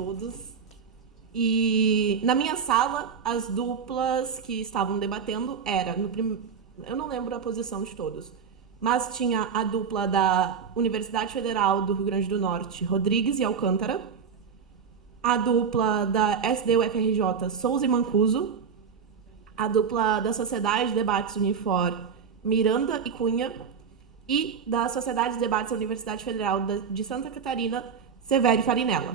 todos. E na minha sala, as duplas que estavam debatendo eu não lembro a posição de todos, mas tinha a dupla da Universidade Federal do Rio Grande do Norte, Rodrigues e Alcântara, a dupla da SD-UFRJ, Souza e Mancuso, a dupla da Sociedade de Debates Unifor, Miranda e Cunha, e da Sociedade de Debates da Universidade Federal de Santa Catarina, Severo e Farinella.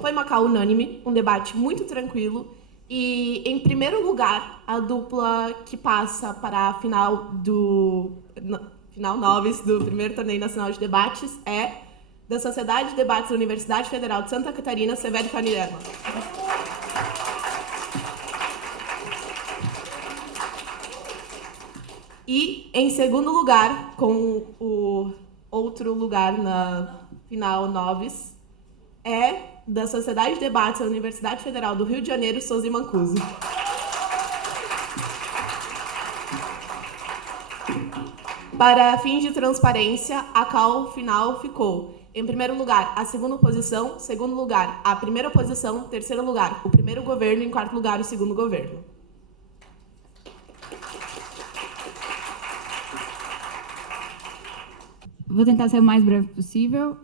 Foi uma call unânime, um debate muito tranquilo, e, em primeiro lugar, a dupla que passa para a final noves do primeiro torneio nacional de debates é da Sociedade de Debates da Universidade Federal de Santa Catarina, Severo e Farinella. E, em segundo lugar, com o outro lugar na final noves, é da Sociedade de Debates da Universidade Federal do Rio de Janeiro, Souza e Mancuso. Para fins de transparência, a call final ficou: em primeiro lugar, a segunda posição; segundo lugar, a primeira posição; terceiro lugar, o primeiro governo; em quarto lugar, o segundo governo. Vou tentar ser o mais breve possível.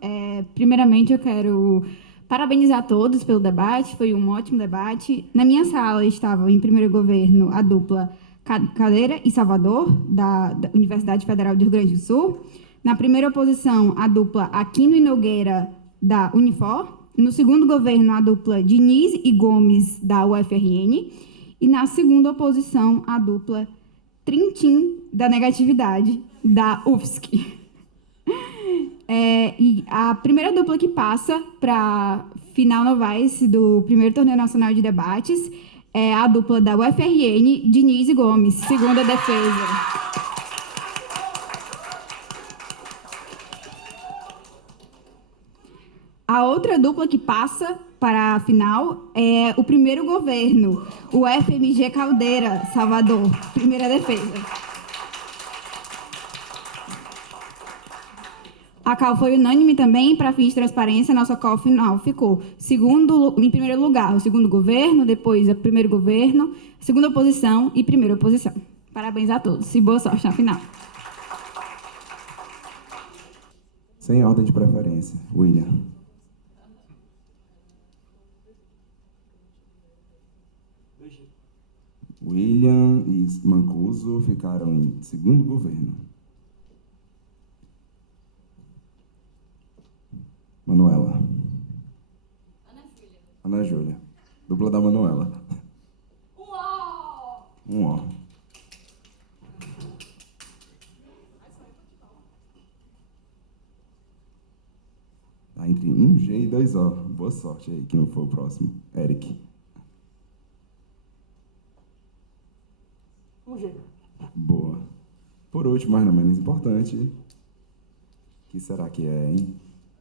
Primeiramente, eu quero parabenizar todos pelo debate, foi um ótimo debate. Na minha sala estava, em primeiro governo, a dupla Cadeira e Salvador, da Universidade Federal do Rio Grande do Sul. Na primeira oposição, a dupla Aquino e Nogueira, da Unifor. No segundo governo, a dupla Diniz e Gomes, da UFRN. E na segunda oposição, a dupla Trintim, da Negatividade, da UFSC. E a primeira dupla que passa para a final novais do primeiro torneio nacional de debates é a dupla da UFRN, Diniz e Gomes, segunda defesa. A outra dupla que passa para a final é o primeiro governo, o FMG Caldeira, Salvador, primeira defesa. A call foi unânime também, para fins de transparência, a nossa call final ficou em primeiro lugar, o segundo governo, depois o primeiro governo, segunda oposição e primeira oposição. Parabéns a todos e boa sorte na final. Sem ordem de preferência, William. William e Mancuso ficaram em segundo governo. Manuela. Ana Júlia. Dupla da Manuela. Um ó. Tá entre um G e 2 O. Boa sorte aí, quem for o próximo. Eric. Um G. Boa. Por último, mas não menos importante, o que será que é, hein?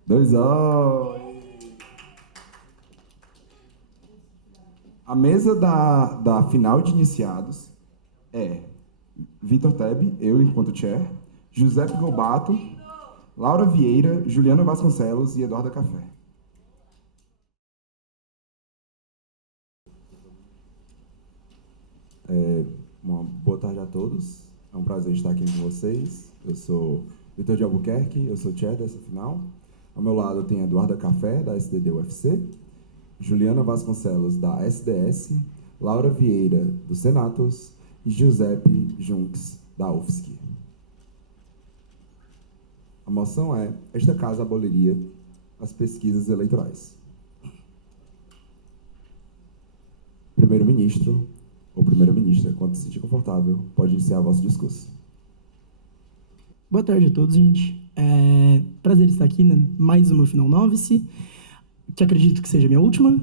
2 O. A mesa da final de iniciados é Vitor Tebe, eu enquanto chair, Giuseppe Golbato, Laura Vieira, Juliana Vasconcelos e Eduarda Café. Uma boa tarde a todos. É um prazer estar aqui com vocês. Eu sou Vitor de Albuquerque, eu sou chair dessa final. Ao meu lado tem a Eduarda Café, da SDD-UFC, Juliana Vasconcelos, da SDS, Laura Vieira, do Senatus e Giuseppe Junks, da UFSC. A moção é: esta casa aboliria as pesquisas eleitorais. Primeiro-ministro ou primeira-ministra, quando se sentir confortável, pode iniciar o vosso discurso. Boa tarde a todos, gente. Prazer estar aqui na mais uma final novice, que acredito que seja a minha última.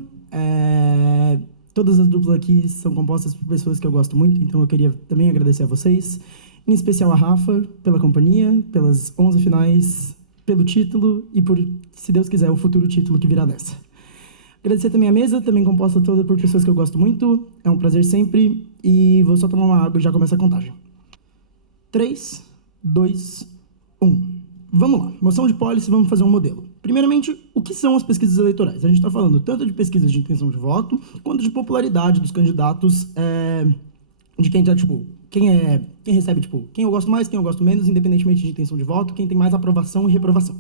Todas as duplas aqui são compostas por pessoas que eu gosto muito, então eu queria também agradecer a vocês, em especial a Rafa, pela companhia, pelas 11 finais, pelo título e por, se Deus quiser, o futuro título que virá dessa. Agradecer também a mesa, também composta toda por pessoas que eu gosto muito. É um prazer sempre. E vou só tomar uma água e já começa a contagem. 3, 2, 1. Vamos lá. Moção de pólice, vamos fazer um modelo. Primeiramente, o que são as pesquisas eleitorais? A gente está falando tanto de pesquisas de intenção de voto, quanto de popularidade dos candidatos, de quem tá, tipo, quem recebe, tipo, quem eu gosto mais, quem eu gosto menos, independentemente de intenção de voto, quem tem mais aprovação e reprovação.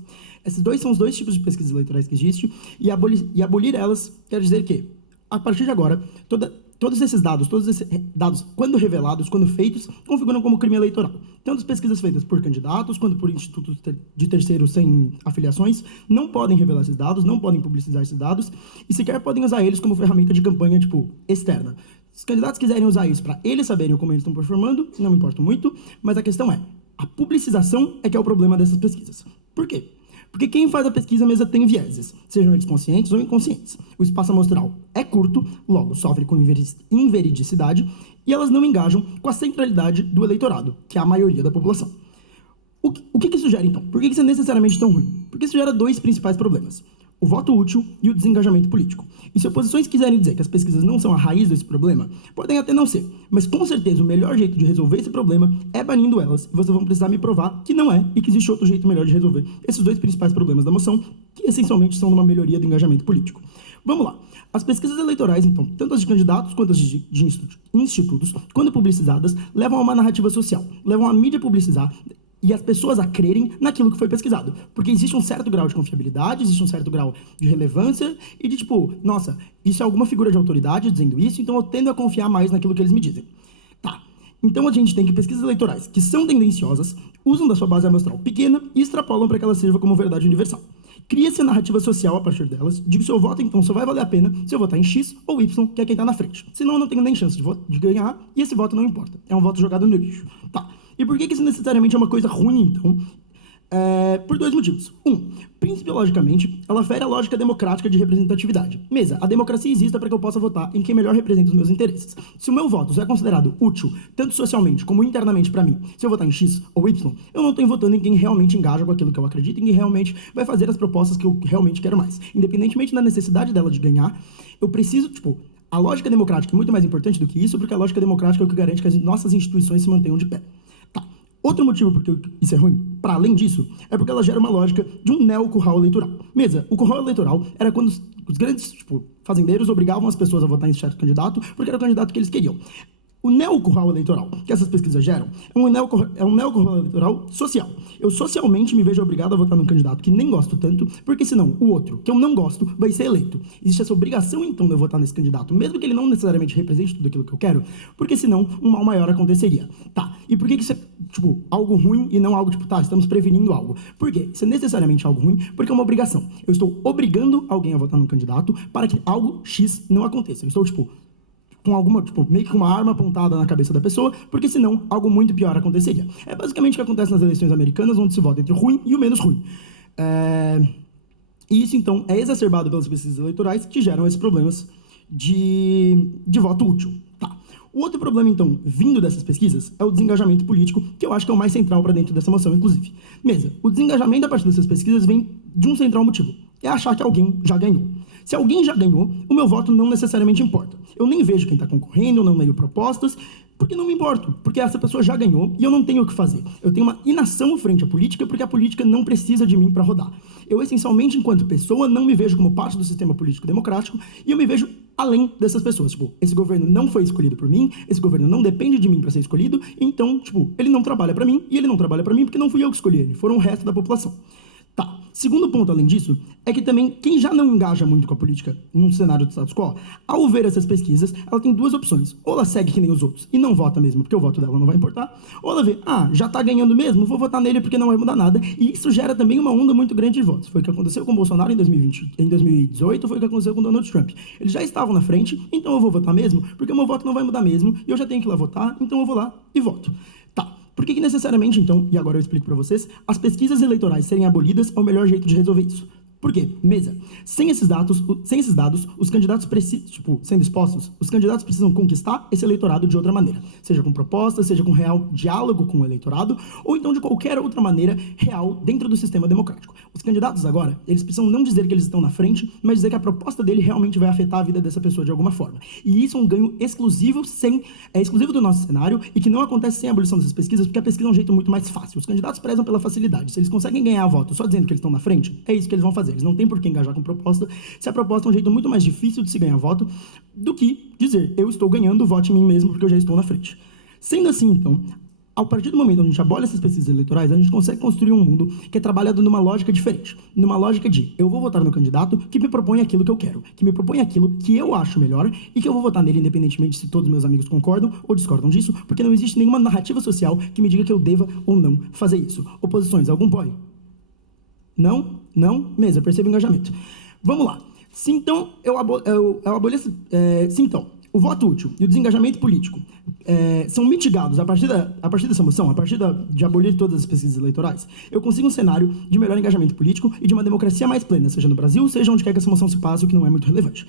Esses dois são os dois tipos de pesquisas eleitorais que existem, e abolir elas quer dizer que, a partir de agora, todos esses dados, quando revelados, quando feitos, configuram como crime eleitoral. Tanto as pesquisas feitas por candidatos, quanto por institutos de terceiros sem afiliações, não podem revelar esses dados, não podem publicizar esses dados, e sequer podem usar eles como ferramenta de campanha, tipo, externa. Se os candidatos quiserem usar isso para eles saberem como eles estão performando, não me importa muito, mas a questão é, a publicização é que é o problema dessas pesquisas. Por quê? Porque quem faz a pesquisa mesmo tem vieses, sejam eles conscientes ou inconscientes. O espaço amostral é curto, logo sofre com inveridicidade, e elas não engajam com a centralidade do eleitorado, que é a maioria da população. O que isso gera, então? Por que isso é necessariamente tão ruim? Porque isso gera dois principais problemas: o voto útil e o desengajamento político. E se oposições quiserem dizer que as pesquisas não são a raiz desse problema, podem até não ser, mas com certeza o melhor jeito de resolver esse problema é banindo elas, e vocês vão precisar me provar que não é, e que existe outro jeito melhor de resolver esses dois principais problemas da moção, que essencialmente são numa melhoria do engajamento político. Vamos lá. As pesquisas eleitorais, então, tanto as de candidatos quanto as de institutos, quando publicizadas, levam a uma narrativa social, levam a mídia a publicizar e as pessoas a crerem naquilo que foi pesquisado. Porque existe um certo grau de confiabilidade, existe um certo grau de relevância e de tipo, nossa, isso é alguma figura de autoridade dizendo isso, então eu tendo a confiar mais naquilo que eles me dizem. Tá. Então a gente tem que pesquisas eleitorais que são tendenciosas, usam da sua base amostral pequena e extrapolam para que ela sirva como verdade universal. Cria-se a narrativa social a partir delas, de que o seu voto, então, só vai valer a pena se eu votar em X ou Y, que é quem está na frente. Senão eu não tenho nem chance de ganhar e esse voto não importa. É um voto jogado no lixo. Tá. E por que isso necessariamente é uma coisa ruim, então? Por dois motivos. Principiologicamente, ela fere a lógica democrática de representatividade. Mesa, a democracia existe para que eu possa votar em quem melhor representa os meus interesses. Se o meu voto é considerado útil, tanto socialmente como internamente para mim, se eu votar em X ou Y, eu não estou votando em quem realmente engaja com aquilo que eu acredito, em quem realmente vai fazer as propostas que eu realmente quero mais. Independentemente da necessidade dela de ganhar, eu preciso, a lógica democrática é muito mais importante do que isso, porque a lógica democrática é o que garante que as nossas instituições se mantenham de pé. Outro motivo por que isso é ruim, para além disso, é porque ela gera uma lógica de um neo-curral eleitoral. Mesa, o curral eleitoral era quando os grandes fazendeiros obrigavam as pessoas a votar em certo candidato, porque era o candidato que eles queriam. O neo-curral eleitoral que essas pesquisas geram é um neo-curral eleitoral social. Eu socialmente me vejo obrigado a votar num candidato que nem gosto tanto, porque senão o outro, que eu não gosto, vai ser eleito. Existe essa obrigação, então, de eu votar nesse candidato, mesmo que ele não necessariamente represente tudo aquilo que eu quero, porque senão um mal maior aconteceria. Tá, e por que isso é, algo ruim e não algo, estamos prevenindo algo? Por quê? Isso é necessariamente algo ruim, porque é uma obrigação. Eu estou obrigando alguém a votar num candidato para que algo X não aconteça. Eu estou, com alguma, meio que com uma arma apontada na cabeça da pessoa, porque senão algo muito pior aconteceria. É basicamente o que acontece nas eleições americanas, onde se vota entre o ruim e o menos ruim. E isso, então, é exacerbado pelas pesquisas eleitorais que geram esses problemas de voto útil. Tá. O outro problema, então, vindo dessas pesquisas, é o desengajamento político, que eu acho que é o mais central para dentro dessa moção, inclusive. Mesa, o desengajamento a partir dessas pesquisas vem de um central motivo. É achar que alguém já ganhou. Se alguém já ganhou, o meu voto não necessariamente importa. Eu nem vejo quem está concorrendo, eu não leio propostas, porque não me importo, porque essa pessoa já ganhou e eu não tenho o que fazer. Eu tenho uma inação frente à política, porque a política não precisa de mim para rodar. Eu, essencialmente, enquanto pessoa, não me vejo como parte do sistema político democrático e eu me vejo além dessas pessoas. Esse governo não foi escolhido por mim, esse governo não depende de mim para ser escolhido, então, ele não trabalha para mim e ele não trabalha para mim porque não fui eu que escolhi ele, foram o resto da população. Tá. Segundo ponto, além disso, é que também quem já não engaja muito com a política num cenário de status quo, ao ver essas pesquisas, ela tem duas opções. Ou ela segue que nem os outros e não vota mesmo, porque o voto dela não vai importar, ou ela vê, já tá ganhando mesmo, vou votar nele porque não vai mudar nada, e isso gera também uma onda muito grande de votos. Foi o que aconteceu com o Bolsonaro em 2018, foi o que aconteceu com o Donald Trump. Eles já estavam na frente, então eu vou votar mesmo, porque o meu voto não vai mudar mesmo, e eu já tenho que ir lá votar, então eu vou lá e voto. Tá. Por que necessariamente, então, e agora eu explico para vocês, as pesquisas eleitorais serem abolidas é o melhor jeito de resolver isso? Por quê? Mesa. Sem esses dados, os candidatos precisam, sendo expostos, os candidatos precisam conquistar esse eleitorado de outra maneira. Seja com propostas, seja com real diálogo com o eleitorado, ou então de qualquer outra maneira real dentro do sistema democrático. Os candidatos agora, eles precisam não dizer que eles estão na frente, mas dizer que a proposta dele realmente vai afetar a vida dessa pessoa de alguma forma. E isso é um ganho exclusivo do nosso cenário e que não acontece sem a abolição dessas pesquisas, porque a pesquisa é um jeito muito mais fácil. Os candidatos prezam pela facilidade. Se eles conseguem ganhar voto só dizendo que eles estão na frente, é isso que eles vão fazer. fazer. Eles não têm por que engajar com proposta, se a proposta é um jeito muito mais difícil de se ganhar voto do que dizer, eu estou ganhando, vote em mim mesmo porque eu já estou na frente. Sendo assim, então, a partir do momento onde a gente abole essas pesquisas eleitorais, a gente consegue construir um mundo que é trabalhado numa lógica diferente. Numa lógica de, eu vou votar no candidato que me propõe aquilo que eu quero, que me propõe aquilo que eu acho melhor e que eu vou votar nele independentemente se todos meus amigos concordam ou discordam disso, porque não existe nenhuma narrativa social que me diga que eu deva ou não fazer isso. Oposições, algum pode? Não? Não? Mesa, perceba o engajamento. Vamos lá. Se então eu aboleço... se então o voto útil e o desengajamento político são mitigados a partir dessa moção, a partir de abolir todas as pesquisas eleitorais, eu consigo um cenário de melhor engajamento político e de uma democracia mais plena, seja no Brasil, seja onde quer que essa moção se passe, o que não é muito relevante.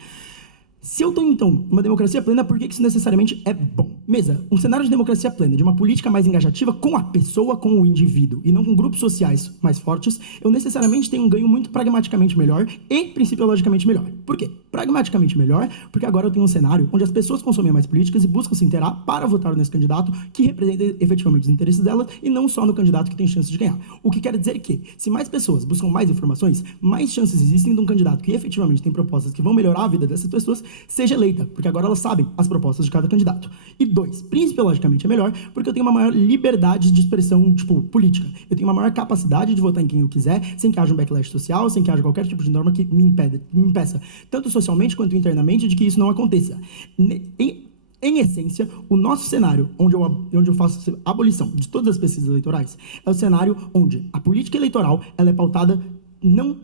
Se eu tenho, então, uma democracia plena, por que isso necessariamente é bom? Mesa, um cenário de democracia plena, de uma política mais engajativa com a pessoa, com o indivíduo, e não com grupos sociais mais fortes, eu necessariamente tenho um ganho muito pragmaticamente melhor e principiologicamente melhor. Por quê? Pragmaticamente melhor, porque agora eu tenho um cenário onde as pessoas consomem mais políticas e buscam se inteirar para votar nesse candidato que representa efetivamente os interesses delas e não só no candidato que tem chance de ganhar. O que quer dizer que, se mais pessoas buscam mais informações, mais chances existem de um candidato que efetivamente tem propostas que vão melhorar a vida dessas pessoas seja eleita, porque agora elas sabem as propostas de cada candidato. E 2, principiologicamente é melhor, porque eu tenho uma maior liberdade de expressão, política. Eu tenho uma maior capacidade de votar em quem eu quiser, sem que haja um backlash social, sem que haja qualquer tipo de norma que me impeça, tanto socialmente quanto internamente, de que isso não aconteça. Em essência, o nosso cenário, onde eu faço a abolição de todas as pesquisas eleitorais, é o cenário onde a política eleitoral ela é pautada não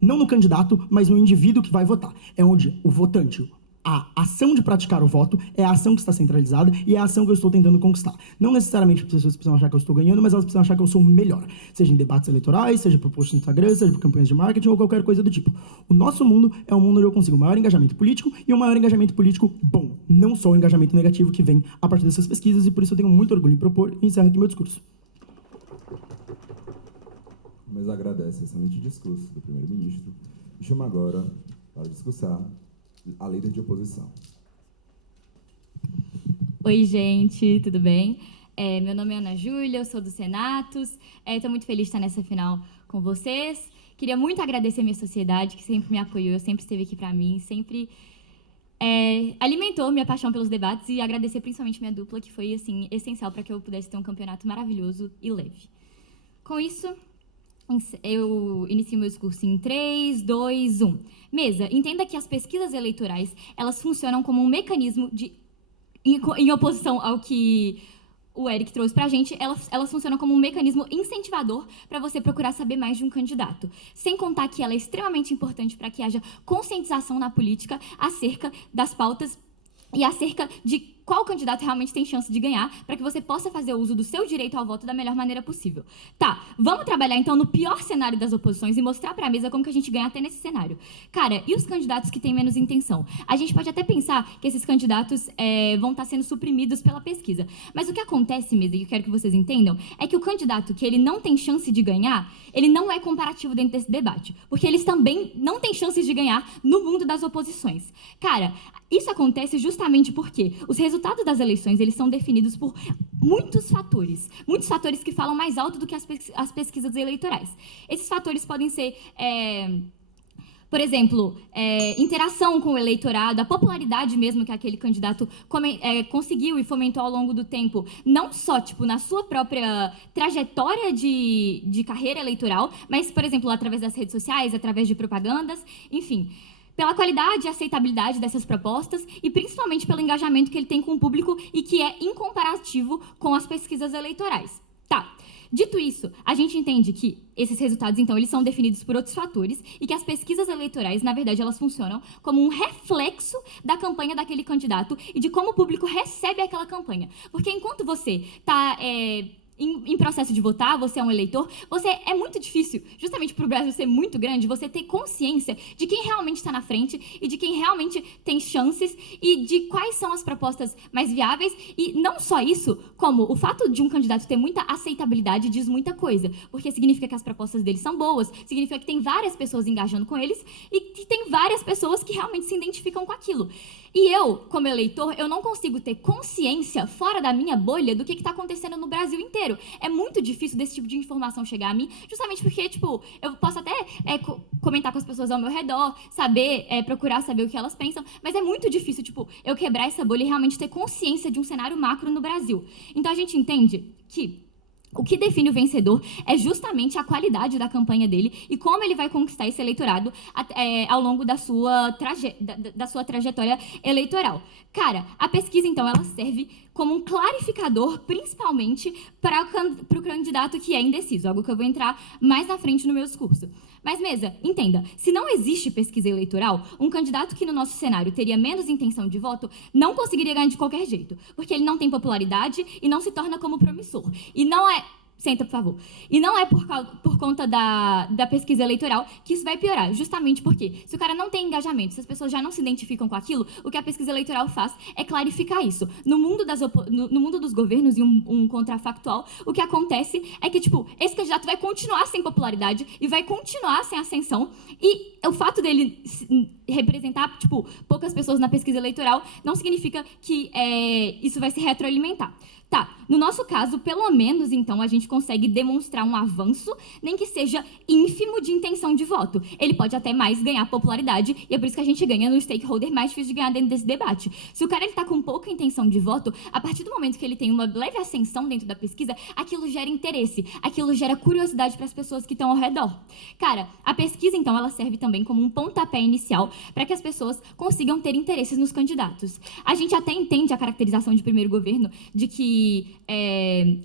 no candidato, mas no indivíduo que vai votar. É onde o votante, a ação de praticar o voto é a ação que está centralizada e é a ação que eu estou tentando conquistar. Não necessariamente as pessoas precisam achar que eu estou ganhando, mas elas precisam achar que eu sou o melhor. Seja em debates eleitorais, seja por posts no Instagram, seja por campanhas de marketing ou qualquer coisa do tipo. O nosso mundo é um mundo onde eu consigo um maior engajamento político e um maior engajamento político bom. Não só o engajamento negativo que vem a partir dessas pesquisas e por isso eu tenho muito orgulho em propor e encerro aqui meu discurso. Mas agradece o excelente discurso do primeiro-ministro. E chama agora para discursar a líder de oposição. Oi, gente, tudo bem? Meu nome é Ana Júlia, eu sou do Senatus. Estou muito feliz de estar nessa final com vocês. Queria muito agradecer a minha sociedade, que sempre me apoiou, sempre esteve aqui para mim, sempre alimentou minha paixão pelos debates e agradecer principalmente minha dupla, que foi assim, essencial para que eu pudesse ter um campeonato maravilhoso e leve. Com isso, eu inicio meu discurso em 3, 2, 1. Mesa, entenda que as pesquisas eleitorais, elas funcionam como um mecanismo em oposição ao que o Eric trouxe pra gente, elas funcionam como um mecanismo incentivador para você procurar saber mais de um candidato. Sem contar que ela é extremamente importante para que haja conscientização na política acerca das pautas e acerca de qual candidato realmente tem chance de ganhar, para que você possa fazer uso do seu direito ao voto da melhor maneira possível. Tá, vamos trabalhar então no pior cenário das oposições e mostrar para a mesa como que a gente ganha até nesse cenário. Cara, e os candidatos que têm menos intenção? A gente pode até pensar que esses candidatos vão estar sendo suprimidos pela pesquisa, mas o que acontece, mesa, e eu quero que vocês entendam, é que o candidato que ele não tem chance de ganhar, ele não é comparativo dentro desse debate, porque eles também não têm chances de ganhar no mundo das oposições. Cara, isso acontece justamente porque os resultados das eleições, eles são definidos por muitos fatores que falam mais alto do que as pesquisas eleitorais. Esses fatores podem ser, por exemplo, interação com o eleitorado, a popularidade mesmo que aquele candidato conseguiu e fomentou ao longo do tempo, não só na sua própria trajetória de carreira eleitoral, mas, por exemplo, através das redes sociais, através de propagandas, enfim, pela qualidade e aceitabilidade dessas propostas e principalmente pelo engajamento que ele tem com o público e que é incomparativo com as pesquisas eleitorais. Tá. Dito isso, a gente entende que esses resultados, então, eles são definidos por outros fatores e que as pesquisas eleitorais, na verdade, elas funcionam como um reflexo da campanha daquele candidato e de como o público recebe aquela campanha. Porque enquanto você está em processo de votar, você é um eleitor, é muito difícil, justamente para o Brasil ser muito grande, você ter consciência de quem realmente está na frente e de quem realmente tem chances e de quais são as propostas mais viáveis. E não só isso, como o fato de um candidato ter muita aceitabilidade diz muita coisa, porque significa que as propostas dele são boas, significa que tem várias pessoas engajando com eles e que tem várias pessoas que realmente se identificam com aquilo. E eu, como eleitor, eu não consigo ter consciência fora da minha bolha do que está acontecendo no Brasil inteiro. É muito difícil desse tipo de informação chegar a mim, justamente porque, tipo, eu posso até comentar com as pessoas ao meu redor, saber, procurar saber o que elas pensam, mas é muito difícil, tipo, eu quebrar essa bolha e realmente ter consciência de um cenário macro no Brasil. Então a gente entende que o que define o vencedor é justamente a qualidade da campanha dele e como ele vai conquistar esse eleitorado ao longo da sua trajetória eleitoral. Cara, a pesquisa, então, ela serve como um clarificador, principalmente para o candidato que é indeciso, algo que eu vou entrar mais na frente no meu discurso. Mas, Mesa, entenda, se não existe pesquisa eleitoral, um candidato que no nosso cenário teria menos intenção de voto não conseguiria ganhar de qualquer jeito, porque ele não tem popularidade e não se torna como promissor. E não é... Senta, por favor. E não é por conta da pesquisa eleitoral que isso vai piorar, justamente porque se o cara não tem engajamento, se as pessoas já não se identificam com aquilo, o que a pesquisa eleitoral faz é clarificar isso. No mundo dos governos, e um contrafactual, o que acontece é que, tipo, esse candidato vai continuar sem popularidade e vai continuar sem ascensão, e o fato dele representar, tipo, poucas pessoas na pesquisa eleitoral não significa que isso vai se retroalimentar. Tá, no nosso caso, pelo menos, então, a gente consegue demonstrar um avanço, nem que seja ínfimo de intenção de voto. Ele pode até mais ganhar popularidade, e é por isso que a gente ganha no stakeholder mais difícil de ganhar dentro desse debate. Se o cara está com pouca intenção de voto, a partir do momento que ele tem uma leve ascensão dentro da pesquisa, aquilo gera interesse, aquilo gera curiosidade para as pessoas que estão ao redor. Cara, a pesquisa, então, ela serve também como um pontapé inicial para que as pessoas consigam ter interesses nos candidatos. A gente até entende a caracterização de primeiro governo de que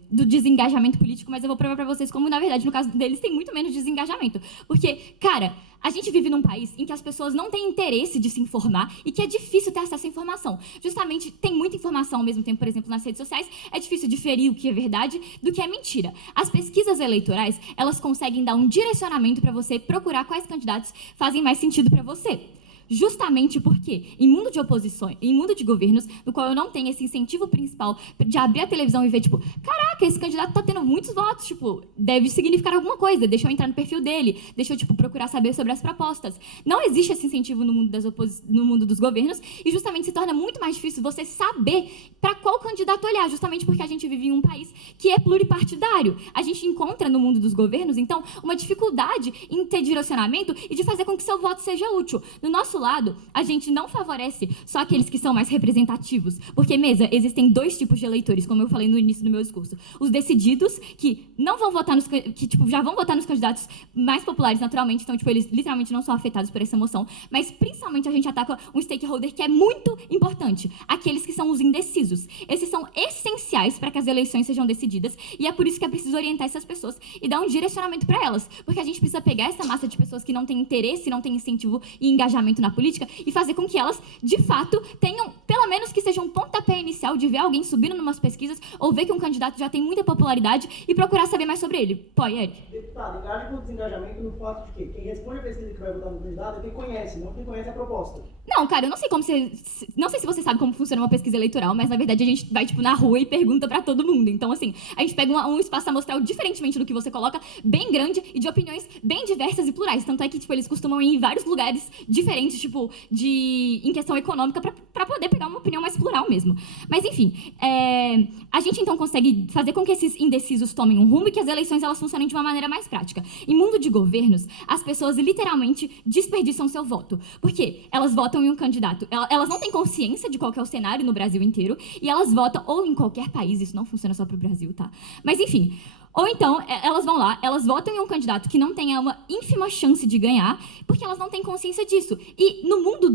do desengajamento político, mas eu vou provar para vocês como, na verdade, no caso deles, tem muito menos desengajamento. Porque, cara, a gente vive num país em que as pessoas não têm interesse de se informar e que é difícil ter acesso à informação. Justamente, tem muita informação ao mesmo tempo, por exemplo, nas redes sociais, é difícil diferir o que é verdade do que é mentira. As pesquisas eleitorais, elas conseguem dar um direcionamento para você procurar quais candidatos fazem mais sentido para você. Justamente porque, em mundo de oposições, em mundo de governos, no qual eu não tenho esse incentivo principal de abrir a televisão e ver, tipo, caraca, esse candidato tá tendo muitos votos, tipo, deve significar alguma coisa, deixa eu entrar no perfil dele, deixa eu, tipo, procurar saber sobre as propostas. Não existe esse incentivo no mundo dos governos e justamente se torna muito mais difícil você saber para qual candidato olhar, justamente porque a gente vive em um país que é pluripartidário. A gente encontra no mundo dos governos, então, uma dificuldade em ter direcionamento e de fazer com que seu voto seja útil. No nosso lado, a gente não favorece só aqueles que são mais representativos, porque, Mesa, existem dois tipos de eleitores, como eu falei no início do meu discurso. Os decididos, que não vão votar já vão votar nos candidatos mais populares naturalmente, então, tipo, eles literalmente não são afetados por essa emoção, mas principalmente a gente ataca um stakeholder que é muito importante, aqueles que são os indecisos. Esses são essenciais para que as eleições sejam decididas, e é por isso que é preciso orientar essas pessoas e dar um direcionamento para elas, porque a gente precisa pegar essa massa de pessoas que não têm interesse, não têm incentivo e engajamento na política e fazer com que elas, de fato, tenham, pelo menos que seja um pontapé inicial de ver alguém subindo em umas pesquisas ou ver que um candidato já tem muita popularidade e procurar saber mais sobre ele. Pô, Eric. Deputado, engaja com o desengajamento no fato de que quem responde a pesquisa que vai votar no candidato é quem conhece, não quem conhece a proposta. Não, cara, eu não sei não sei se você sabe como funciona uma pesquisa eleitoral, mas na verdade a gente vai, tipo, na rua e pergunta pra todo mundo. Então, assim, a gente pega um espaço amostral diferentemente do que você coloca, bem grande e de opiniões bem diversas e plurais. Tanto é que, tipo, eles costumam ir em vários lugares diferentes, tipo, em questão econômica, pra poder pegar uma opinião mais plural mesmo. Mas, enfim, a gente então consegue fazer com que esses indecisos tomem um rumo e que as eleições elas funcionem de uma maneira mais prática. Em mundo de governos, as pessoas literalmente desperdiçam seu voto. Por quê? Elas votam em um candidato. Elas não têm consciência de qual que é o cenário no Brasil inteiro e elas votam, ou em qualquer país, isso não funciona só pro Brasil, tá? Mas, enfim... Ou então, elas vão lá, elas votam em um candidato que não tenha uma ínfima chance de ganhar, porque elas não têm consciência disso. E no mundo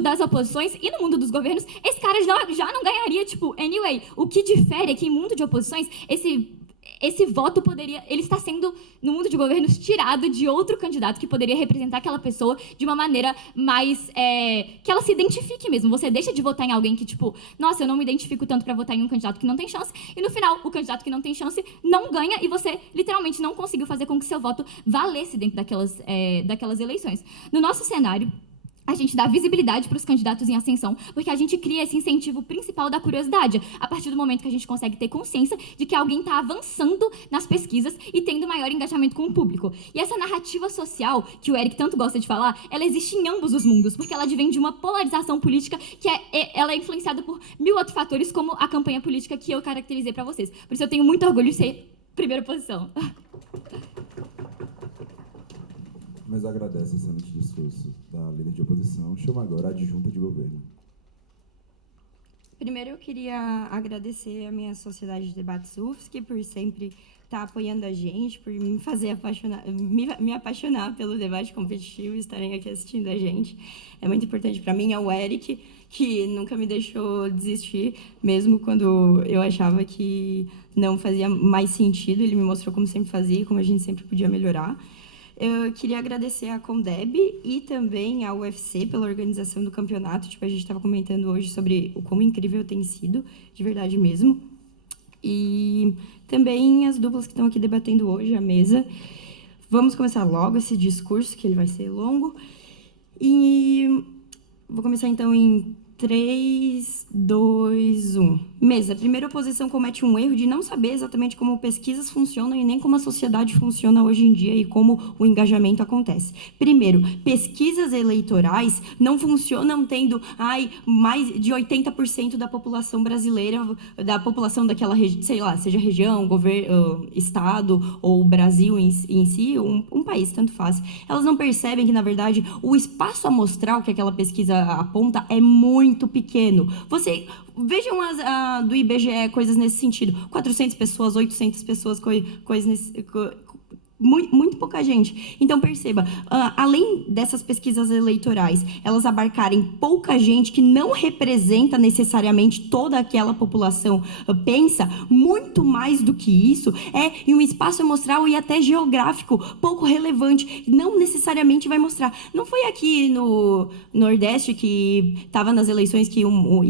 das oposições e no mundo dos governos, esse cara já não ganharia, tipo, anyway. O que difere é que em mundo de oposições, esse voto ele está sendo, no mundo de governos, tirado de outro candidato que poderia representar aquela pessoa de uma maneira mais, que ela se identifique mesmo. Você deixa de votar em alguém que, tipo, nossa, eu não me identifico tanto para votar em um candidato que não tem chance, e no final, o candidato que não tem chance não ganha e você, literalmente, não conseguiu fazer com que seu voto valesse dentro daquelas eleições. No nosso cenário, a gente dá visibilidade para os candidatos em ascensão, porque a gente cria esse incentivo principal da curiosidade, a partir do momento que a gente consegue ter consciência de que alguém está avançando nas pesquisas e tendo maior engajamento com o público. E essa narrativa social, que o Eric tanto gosta de falar, ela existe em ambos os mundos, porque ela advém de uma polarização política que ela é influenciada por 1000 outros fatores, como a campanha política que eu caracterizei para vocês. Por isso eu tenho muito orgulho de ser primeira posição. Mas agradece esse excelente discurso da líder de oposição. Chama agora a adjunta de governo. Primeiro, eu queria agradecer a minha Sociedade de Debates UFSC por sempre estar apoiando a gente, por me fazer me apaixonar pelo debate competitivo e estarem aqui assistindo a gente. É muito importante para mim, é o Eric, que nunca me deixou desistir, mesmo quando eu achava que não fazia mais sentido. Ele me mostrou como sempre fazia e como a gente sempre podia melhorar. Eu queria agradecer à Condeb e também à UFC pela organização do campeonato. Tipo, a gente estava comentando hoje sobre o quão incrível tem sido, de verdade mesmo. E também as duplas que estão aqui debatendo hoje, a mesa. Vamos começar logo esse discurso, que ele vai ser longo. E vou começar, então, em 3, 2, 1. Mesa. Primeiro, a oposição comete um erro de não saber exatamente como pesquisas funcionam e nem como a sociedade funciona hoje em dia e como o engajamento acontece. Primeiro, pesquisas eleitorais não funcionam tendo mais de 80% da população brasileira, da população daquela, sei lá, seja região, governo, estado ou Brasil em si, um país, tanto faz. Elas não percebem que, na verdade, o espaço amostral que aquela pesquisa aponta é muito pequeno. Vejam do IBGE, coisas nesse sentido. 400 pessoas, 800 pessoas, coisas nesse... Muito pouca gente. Então, perceba, além dessas pesquisas eleitorais, elas abarcarem pouca gente que não representa necessariamente toda aquela população, pensa, muito mais do que isso, é em um espaço amostral e até geográfico pouco relevante, não necessariamente vai mostrar. Não foi aqui no Nordeste que estava nas eleições que o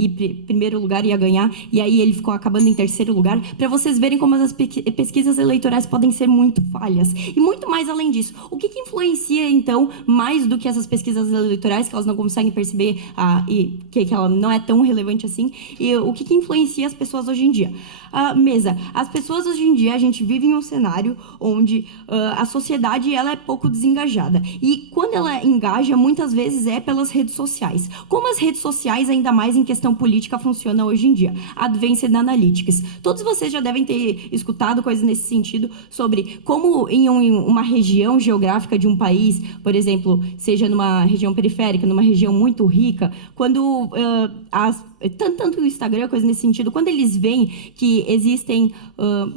primeiro lugar ia ganhar, e aí ele ficou acabando em terceiro lugar, para vocês verem como as pesquisas eleitorais podem ser muito falhas. E muito mais além disso. O que influencia, então, mais do que essas pesquisas eleitorais, que elas não conseguem perceber que ela não é tão relevante assim, e o que influencia as pessoas hoje em dia? Mesa, as pessoas hoje em dia, a gente vive em um cenário onde a sociedade ela é pouco desengajada. E quando ela engaja, muitas vezes é pelas redes sociais. Como as redes sociais, ainda mais em questão política, funcionam hoje em dia? Advanced Analytics. Todos vocês já devem ter escutado coisas nesse sentido sobre como em uma região geográfica de um país, por exemplo, seja numa região periférica, numa região muito rica, quando tanto o Instagram, coisa nesse sentido, quando eles veem que existem,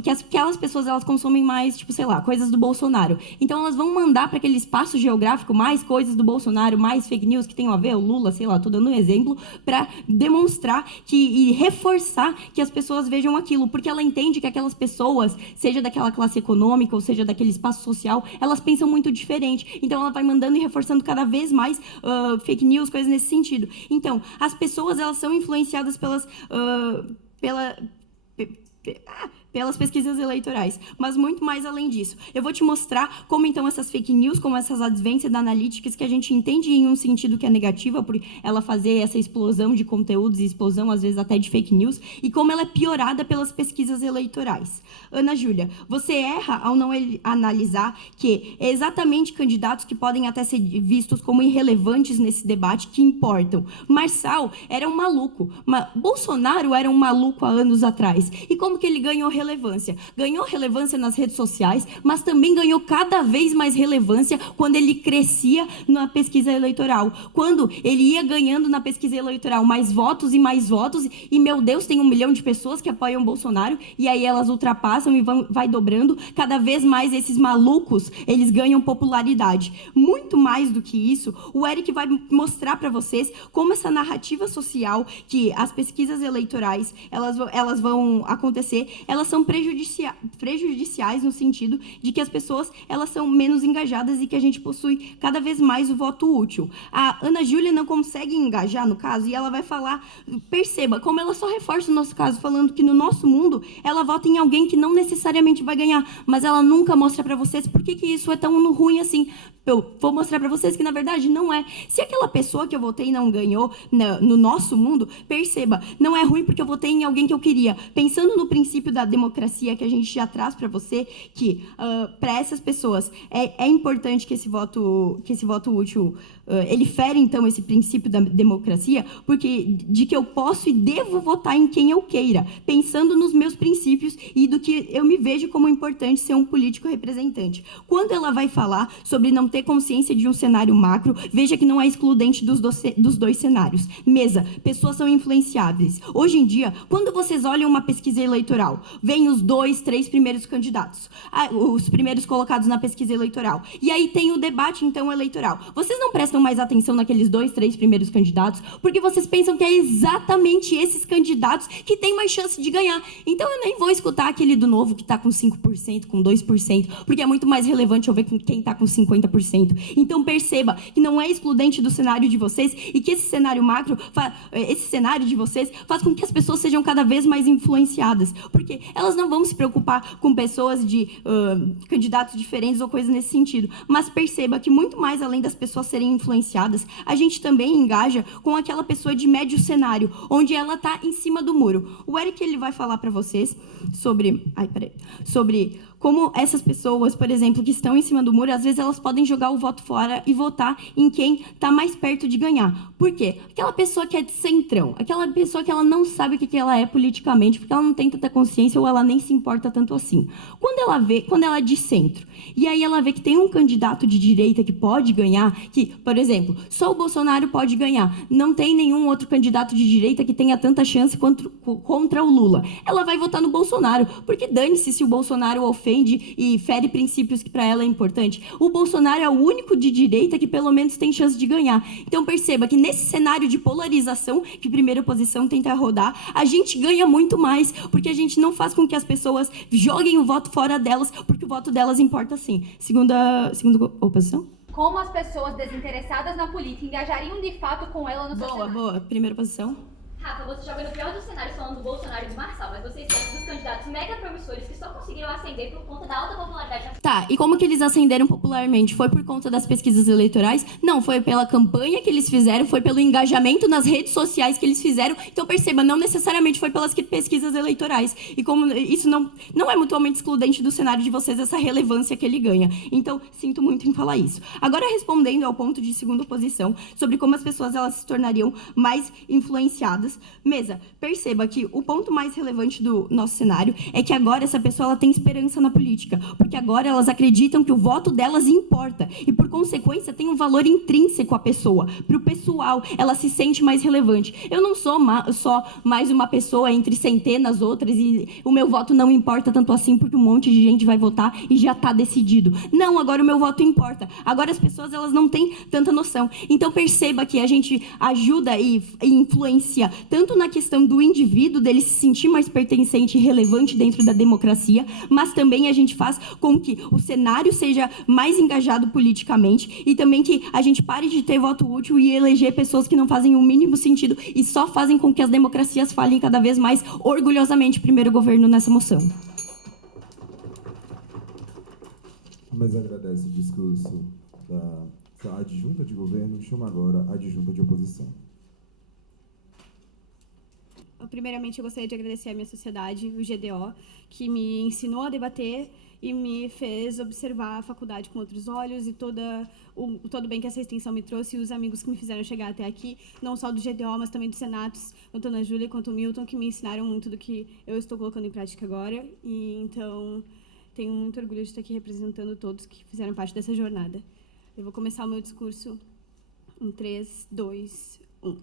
que aquelas pessoas elas consomem mais, tipo, sei lá, coisas do Bolsonaro. Então elas vão mandar para aquele espaço geográfico mais coisas do Bolsonaro, mais fake news que tenham a ver, o Lula, sei lá, tô dando um exemplo, para demonstrar e reforçar que as pessoas vejam aquilo, porque ela entende que aquelas pessoas, seja daquela classe econômica ou seja daquele espaço social, elas pensam muito diferente. Então ela vai mandando e reforçando cada vez mais fake news, coisas nesse sentido. Então, as pessoas elas são influenciadas pelas pesquisas eleitorais, mas muito mais além disso. Eu vou te mostrar como, então, essas fake news, como essas advanced analytics, que a gente entende em um sentido que é negativa, por ela fazer essa explosão de conteúdos e explosão, às vezes, até de fake news, e como ela é piorada pelas pesquisas eleitorais. Ana Júlia, você erra ao não analisar que é exatamente candidatos que podem até ser vistos como irrelevantes nesse debate que importam. Marçal era um maluco. Bolsonaro era um maluco há anos atrás. E como que ele ganhou relevância? Ganhou relevância nas redes sociais, mas também ganhou cada vez mais relevância quando ele crescia na pesquisa eleitoral. Quando ele ia ganhando na pesquisa eleitoral mais votos, e, meu Deus, tem 1 milhão de pessoas que apoiam Bolsonaro, e aí elas ultrapassam e vai dobrando. Cada vez mais esses malucos, eles ganham popularidade. Muito mais do que isso, o Eric vai mostrar para vocês como essa narrativa social que as pesquisas eleitorais, elas vão acontecer, elas são prejudiciais no sentido de que as pessoas elas são menos engajadas e que a gente possui cada vez mais o voto útil. A Ana Júlia não consegue engajar, no caso, e ela vai falar, perceba, como ela só reforça o nosso caso, falando que no nosso mundo ela vota em alguém que não necessariamente vai ganhar, mas ela nunca mostra para vocês por que isso é tão ruim assim. Eu vou mostrar para vocês que, na verdade, não é. Se aquela pessoa que eu votei não ganhou no nosso mundo, perceba, não é ruim porque eu votei em alguém que eu queria. Pensando no princípio da democracia que a gente já traz para você, que para essas pessoas é importante que esse voto útil ele fere, então, esse princípio da democracia, porque de que eu posso e devo votar em quem eu queira, pensando nos meus princípios e do que eu me vejo como importante ser um político representante. Quando ela vai falar sobre não ter consciência de um cenário macro, veja que não é excludente dos dois cenários. Mesa, pessoas são influenciáveis. Hoje em dia, quando vocês olham uma pesquisa eleitoral, vem os 2, 3 primeiros candidatos, os primeiros colocados na pesquisa eleitoral, e aí tem o debate, então, eleitoral. Vocês não prestam mais atenção naqueles 2, 3 primeiros candidatos, porque vocês pensam que é exatamente esses candidatos que têm mais chance de ganhar. Então, eu nem vou escutar aquele do Novo que está com 5%, com 2%, porque é muito mais relevante eu ver quem está com 50%. Então, perceba que não é excludente do cenário de vocês e que esse cenário macro, esse cenário de vocês, faz com que as pessoas sejam cada vez mais influenciadas, porque elas não vão se preocupar com pessoas de candidatos diferentes ou coisas nesse sentido. Mas perceba que muito mais além das pessoas serem influenciadas, a gente também engaja com aquela pessoa de médio cenário, onde ela está em cima do muro. O Eric ele vai falar para vocês sobre como essas pessoas, por exemplo, que estão em cima do muro, às vezes elas podem jogar o voto fora e votar em quem está mais perto de ganhar. Por quê? Aquela pessoa que é de centrão, aquela pessoa que ela não sabe o que ela é politicamente, porque ela não tem tanta consciência ou ela nem se importa tanto assim. Quando ela é de centro, e aí ela vê que tem um candidato de direita que pode ganhar, que, por exemplo, só o Bolsonaro pode ganhar, não tem nenhum outro candidato de direita que tenha tanta chance contra o Lula. Ela vai votar no Bolsonaro, porque dane-se se o Bolsonaro ofende e fere princípios que para ela é importante. O Bolsonaro é o único de direita que pelo menos tem chance de ganhar. Então perceba que nesse cenário de polarização que primeira oposição tenta rodar, a gente ganha muito mais, porque a gente não faz com que as pessoas joguem o voto fora delas, porque o voto delas importa sim. Segunda oposição? Como as pessoas desinteressadas na política engajariam de fato com ela no seu cenário? Boa. Primeira posição. Rafa, você joga no pior dos cenários falando do Bolsonaro e do Marçal, mas você esquece dos candidatos mega promissores que só conseguiram ascender por conta da alta popularidade. Tá, e como que eles ascenderam popularmente? Foi por conta das pesquisas eleitorais? Não, foi pela campanha que eles fizeram, foi pelo engajamento nas redes sociais que eles fizeram. Então, perceba, não necessariamente foi pelas pesquisas eleitorais. E como isso não é mutuamente excludente do cenário de vocês, essa relevância que ele ganha. Então, sinto muito em falar isso. Agora, respondendo ao ponto de segunda posição, sobre como as pessoas elas se tornariam mais influenciadas. Mesa, perceba que o ponto mais relevante do nosso cenário é que agora essa pessoa ela tem esperança na política, porque agora elas acreditam que o voto delas importa e, por consequência, tem um valor intrínseco à pessoa. Para o pessoal, ela se sente mais relevante. Eu não sou só mais uma pessoa entre centenas outras e o meu voto não importa tanto assim porque um monte de gente vai votar e já está decidido. Não, agora o meu voto importa. Agora as pessoas elas não têm tanta noção. Então perceba que a gente ajuda e influencia tanto na questão do indivíduo, dele se sentir mais pertencente e relevante dentro da democracia, mas também a gente faz com que o cenário seja mais engajado politicamente e também que a gente pare de ter voto útil e eleger pessoas que não fazem o mínimo sentido e só fazem com que as democracias falhem cada vez mais orgulhosamente primeiro governo nessa moção. A mesa agradece o discurso da adjunta de governo. Chama agora a adjunta de oposição. Primeiramente, eu gostaria de agradecer à minha sociedade, o GDO, que me ensinou a debater e me fez observar a faculdade com outros olhos e todo o bem que essa extensão me trouxe e os amigos que me fizeram chegar até aqui, não só do GDO, mas também dos Senatos, tanto a Ana Júlia quanto o Milton, que me ensinaram muito do que eu estou colocando em prática agora. E, então, tenho muito orgulho de estar aqui representando todos que fizeram parte dessa jornada. Eu vou começar o meu discurso em 3, 2, 1.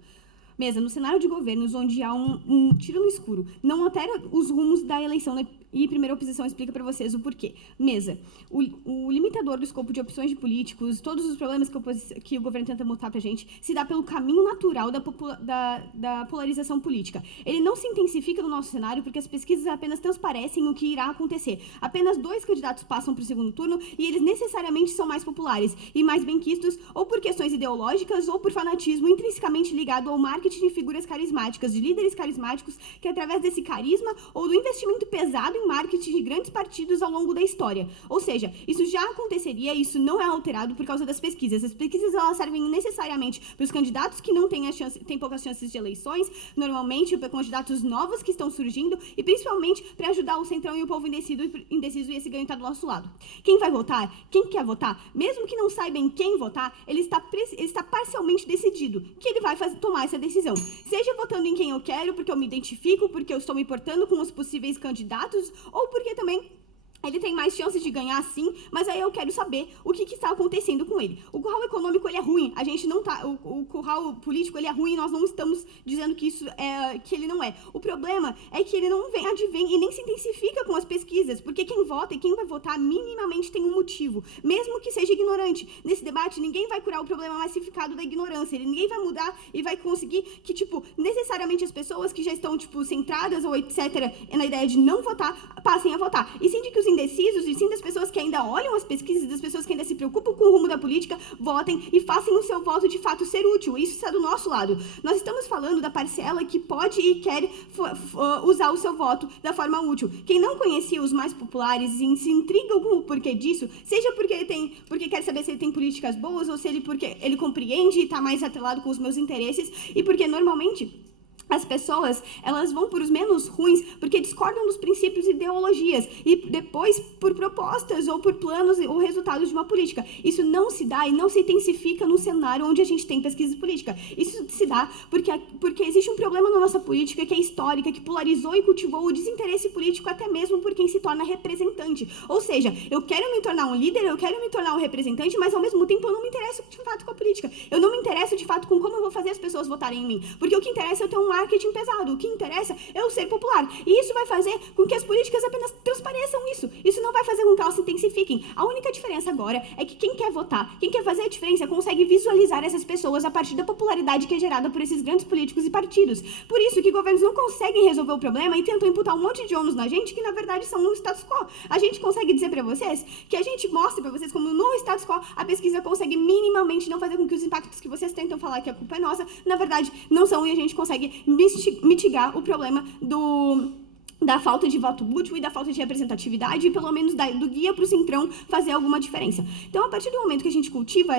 Mesa, no cenário de governos onde há um tiro no escuro, não altera os rumos da eleição, né? E primeira oposição explica para vocês o porquê. Mesa, o limitador do escopo de opções de políticos, todos os problemas que o governo tenta montar pra gente, se dá pelo caminho natural da polarização política. Ele não se intensifica no nosso cenário porque as pesquisas apenas transparecem o que irá acontecer. Apenas 2 candidatos passam para o segundo turno e eles necessariamente são mais populares e mais benquistos, ou por questões ideológicas ou por fanatismo intrinsecamente ligado ao marketing de figuras carismáticas, de líderes carismáticos que, através desse carisma ou do investimento pesado em marketing de grandes partidos ao longo da história. Ou seja, isso já aconteceria e isso não é alterado por causa das pesquisas. As pesquisas elas servem necessariamente para os candidatos que não têm poucas chances de eleições, normalmente para candidatos novos que estão surgindo e principalmente para ajudar o centrão e o povo indeciso e esse ganho está do nosso lado. Quem vai votar, quem quer votar, mesmo que não saiba em quem votar, ele está parcialmente decidido que ele vai tomar essa decisão. Seja votando em quem eu quero, porque eu me identifico, porque eu estou me importando com os possíveis candidatos, ou porque também ele tem mais chances de ganhar, sim, mas aí eu quero saber o que está acontecendo com ele. O curral econômico, ele é ruim. A gente não tá... O curral político, ele é ruim. Nós não estamos dizendo que isso que ele não é. O problema é que ele não advém e nem se intensifica com as pesquisas, porque quem vota e quem vai votar minimamente tem um motivo, mesmo que seja ignorante. Nesse debate, ninguém vai curar o problema massificado da ignorância. Ninguém vai mudar e vai conseguir que, necessariamente as pessoas que já estão, centradas ou etc., na ideia de não votar, passem a votar. E sim de que os indecisos, e sim das pessoas que ainda olham as pesquisas, das pessoas que ainda se preocupam com o rumo da política, votem e façam o seu voto de fato ser útil. Isso está do nosso lado. Nós estamos falando da parcela que pode e quer usar o seu voto da forma útil. Quem não conhecia os mais populares e se intrigam com o porquê disso, seja porque quer saber se ele tem políticas boas ou se porque ele compreende e está mais atrelado com os meus interesses e porque normalmente as pessoas, elas vão por os menos ruins porque discordam dos princípios e ideologias e depois por propostas ou por planos ou resultados de uma política. Isso não se dá e não se intensifica no cenário onde a gente tem pesquisa política. Isso se dá porque existe um problema na nossa política que é histórica, que polarizou e cultivou o desinteresse político até mesmo por quem se torna representante. Ou seja, eu quero me tornar um líder, eu quero me tornar um representante, mas ao mesmo tempo eu não me interesso de fato com a política. Eu não me interesso de fato com como eu vou fazer as pessoas votarem em mim. Porque o que interessa é eu ter um marketing pesado. O que interessa é eu ser popular. E isso vai fazer com que as políticas apenas transpareçam isso. Isso não vai fazer com que elas se intensifiquem. A única diferença agora é que quem quer votar, quem quer fazer a diferença, consegue visualizar essas pessoas a partir da popularidade que é gerada por esses grandes políticos e partidos. Por isso que governos não conseguem resolver o problema e tentam imputar um monte de ônus na gente que, na verdade, são no status quo. A gente consegue dizer pra vocês que a gente mostra pra vocês como no status quo a pesquisa consegue minimamente não fazer com que os impactos que vocês tentam falar que a culpa é nossa, na verdade, não são, e a gente consegue mitigar o problema da falta de voto útil e da falta de representatividade e pelo menos do guia para o centrão fazer alguma diferença. Então, a partir do momento que a gente cultiva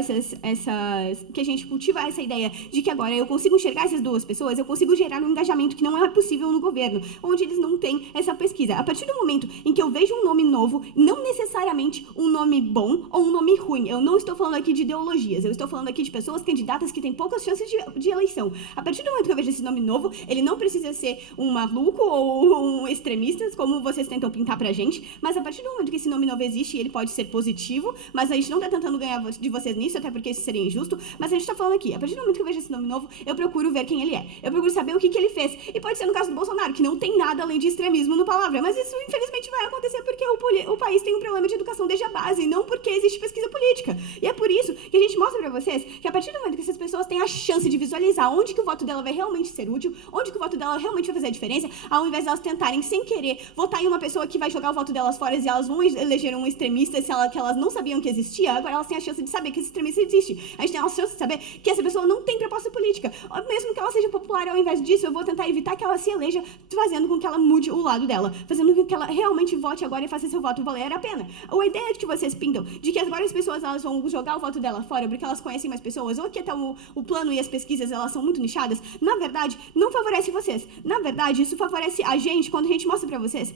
essa ideia de que agora eu consigo enxergar essas duas pessoas, eu consigo gerar um engajamento que não é possível no governo, onde eles não têm essa pesquisa. A partir do momento em que eu vejo um nome novo, não necessariamente um nome bom ou um nome ruim, eu não estou falando aqui de ideologias, eu estou falando aqui de pessoas candidatas que têm poucas chances de eleição. A partir do momento que eu vejo esse nome novo, ele não precisa ser um maluco ou um extremistas, como vocês tentam pintar pra gente, mas a partir do momento que esse nome novo existe, ele pode ser positivo, mas a gente não tá tentando ganhar de vocês nisso, até porque isso seria injusto, mas a gente tá falando aqui, a partir do momento que eu vejo esse nome novo, eu procuro ver quem ele é, eu procuro saber o que ele fez, e pode ser no caso do Bolsonaro, que não tem nada além de extremismo no palavra, mas isso infelizmente vai acontecer porque o país tem um problema de educação desde a base, não porque existe pesquisa política, e é por isso que a gente mostra pra vocês que a partir do momento que essas pessoas têm a chance de visualizar onde que o voto dela vai realmente ser útil, onde que o voto dela realmente vai fazer a diferença, ao invés de elas tentarem sem querer votar em uma pessoa que vai jogar o voto delas fora e elas vão eleger um extremista que elas não sabiam que existia, agora elas têm a chance de saber que esse extremista existe. A gente tem a chance de saber que essa pessoa não tem proposta política. Mesmo que ela seja popular, ao invés disso, eu vou tentar evitar que ela se eleja, fazendo com que ela mude o lado dela, fazendo com que ela realmente vote agora e faça seu voto valer a pena. A ideia de que vocês pintam, de que agora as pessoas elas vão jogar o voto dela fora porque elas conhecem mais pessoas, ou que até o plano e as pesquisas elas são muito nichadas, na verdade, não favorece vocês. Na verdade, isso favorece a gente quando a gente mostra pra vocês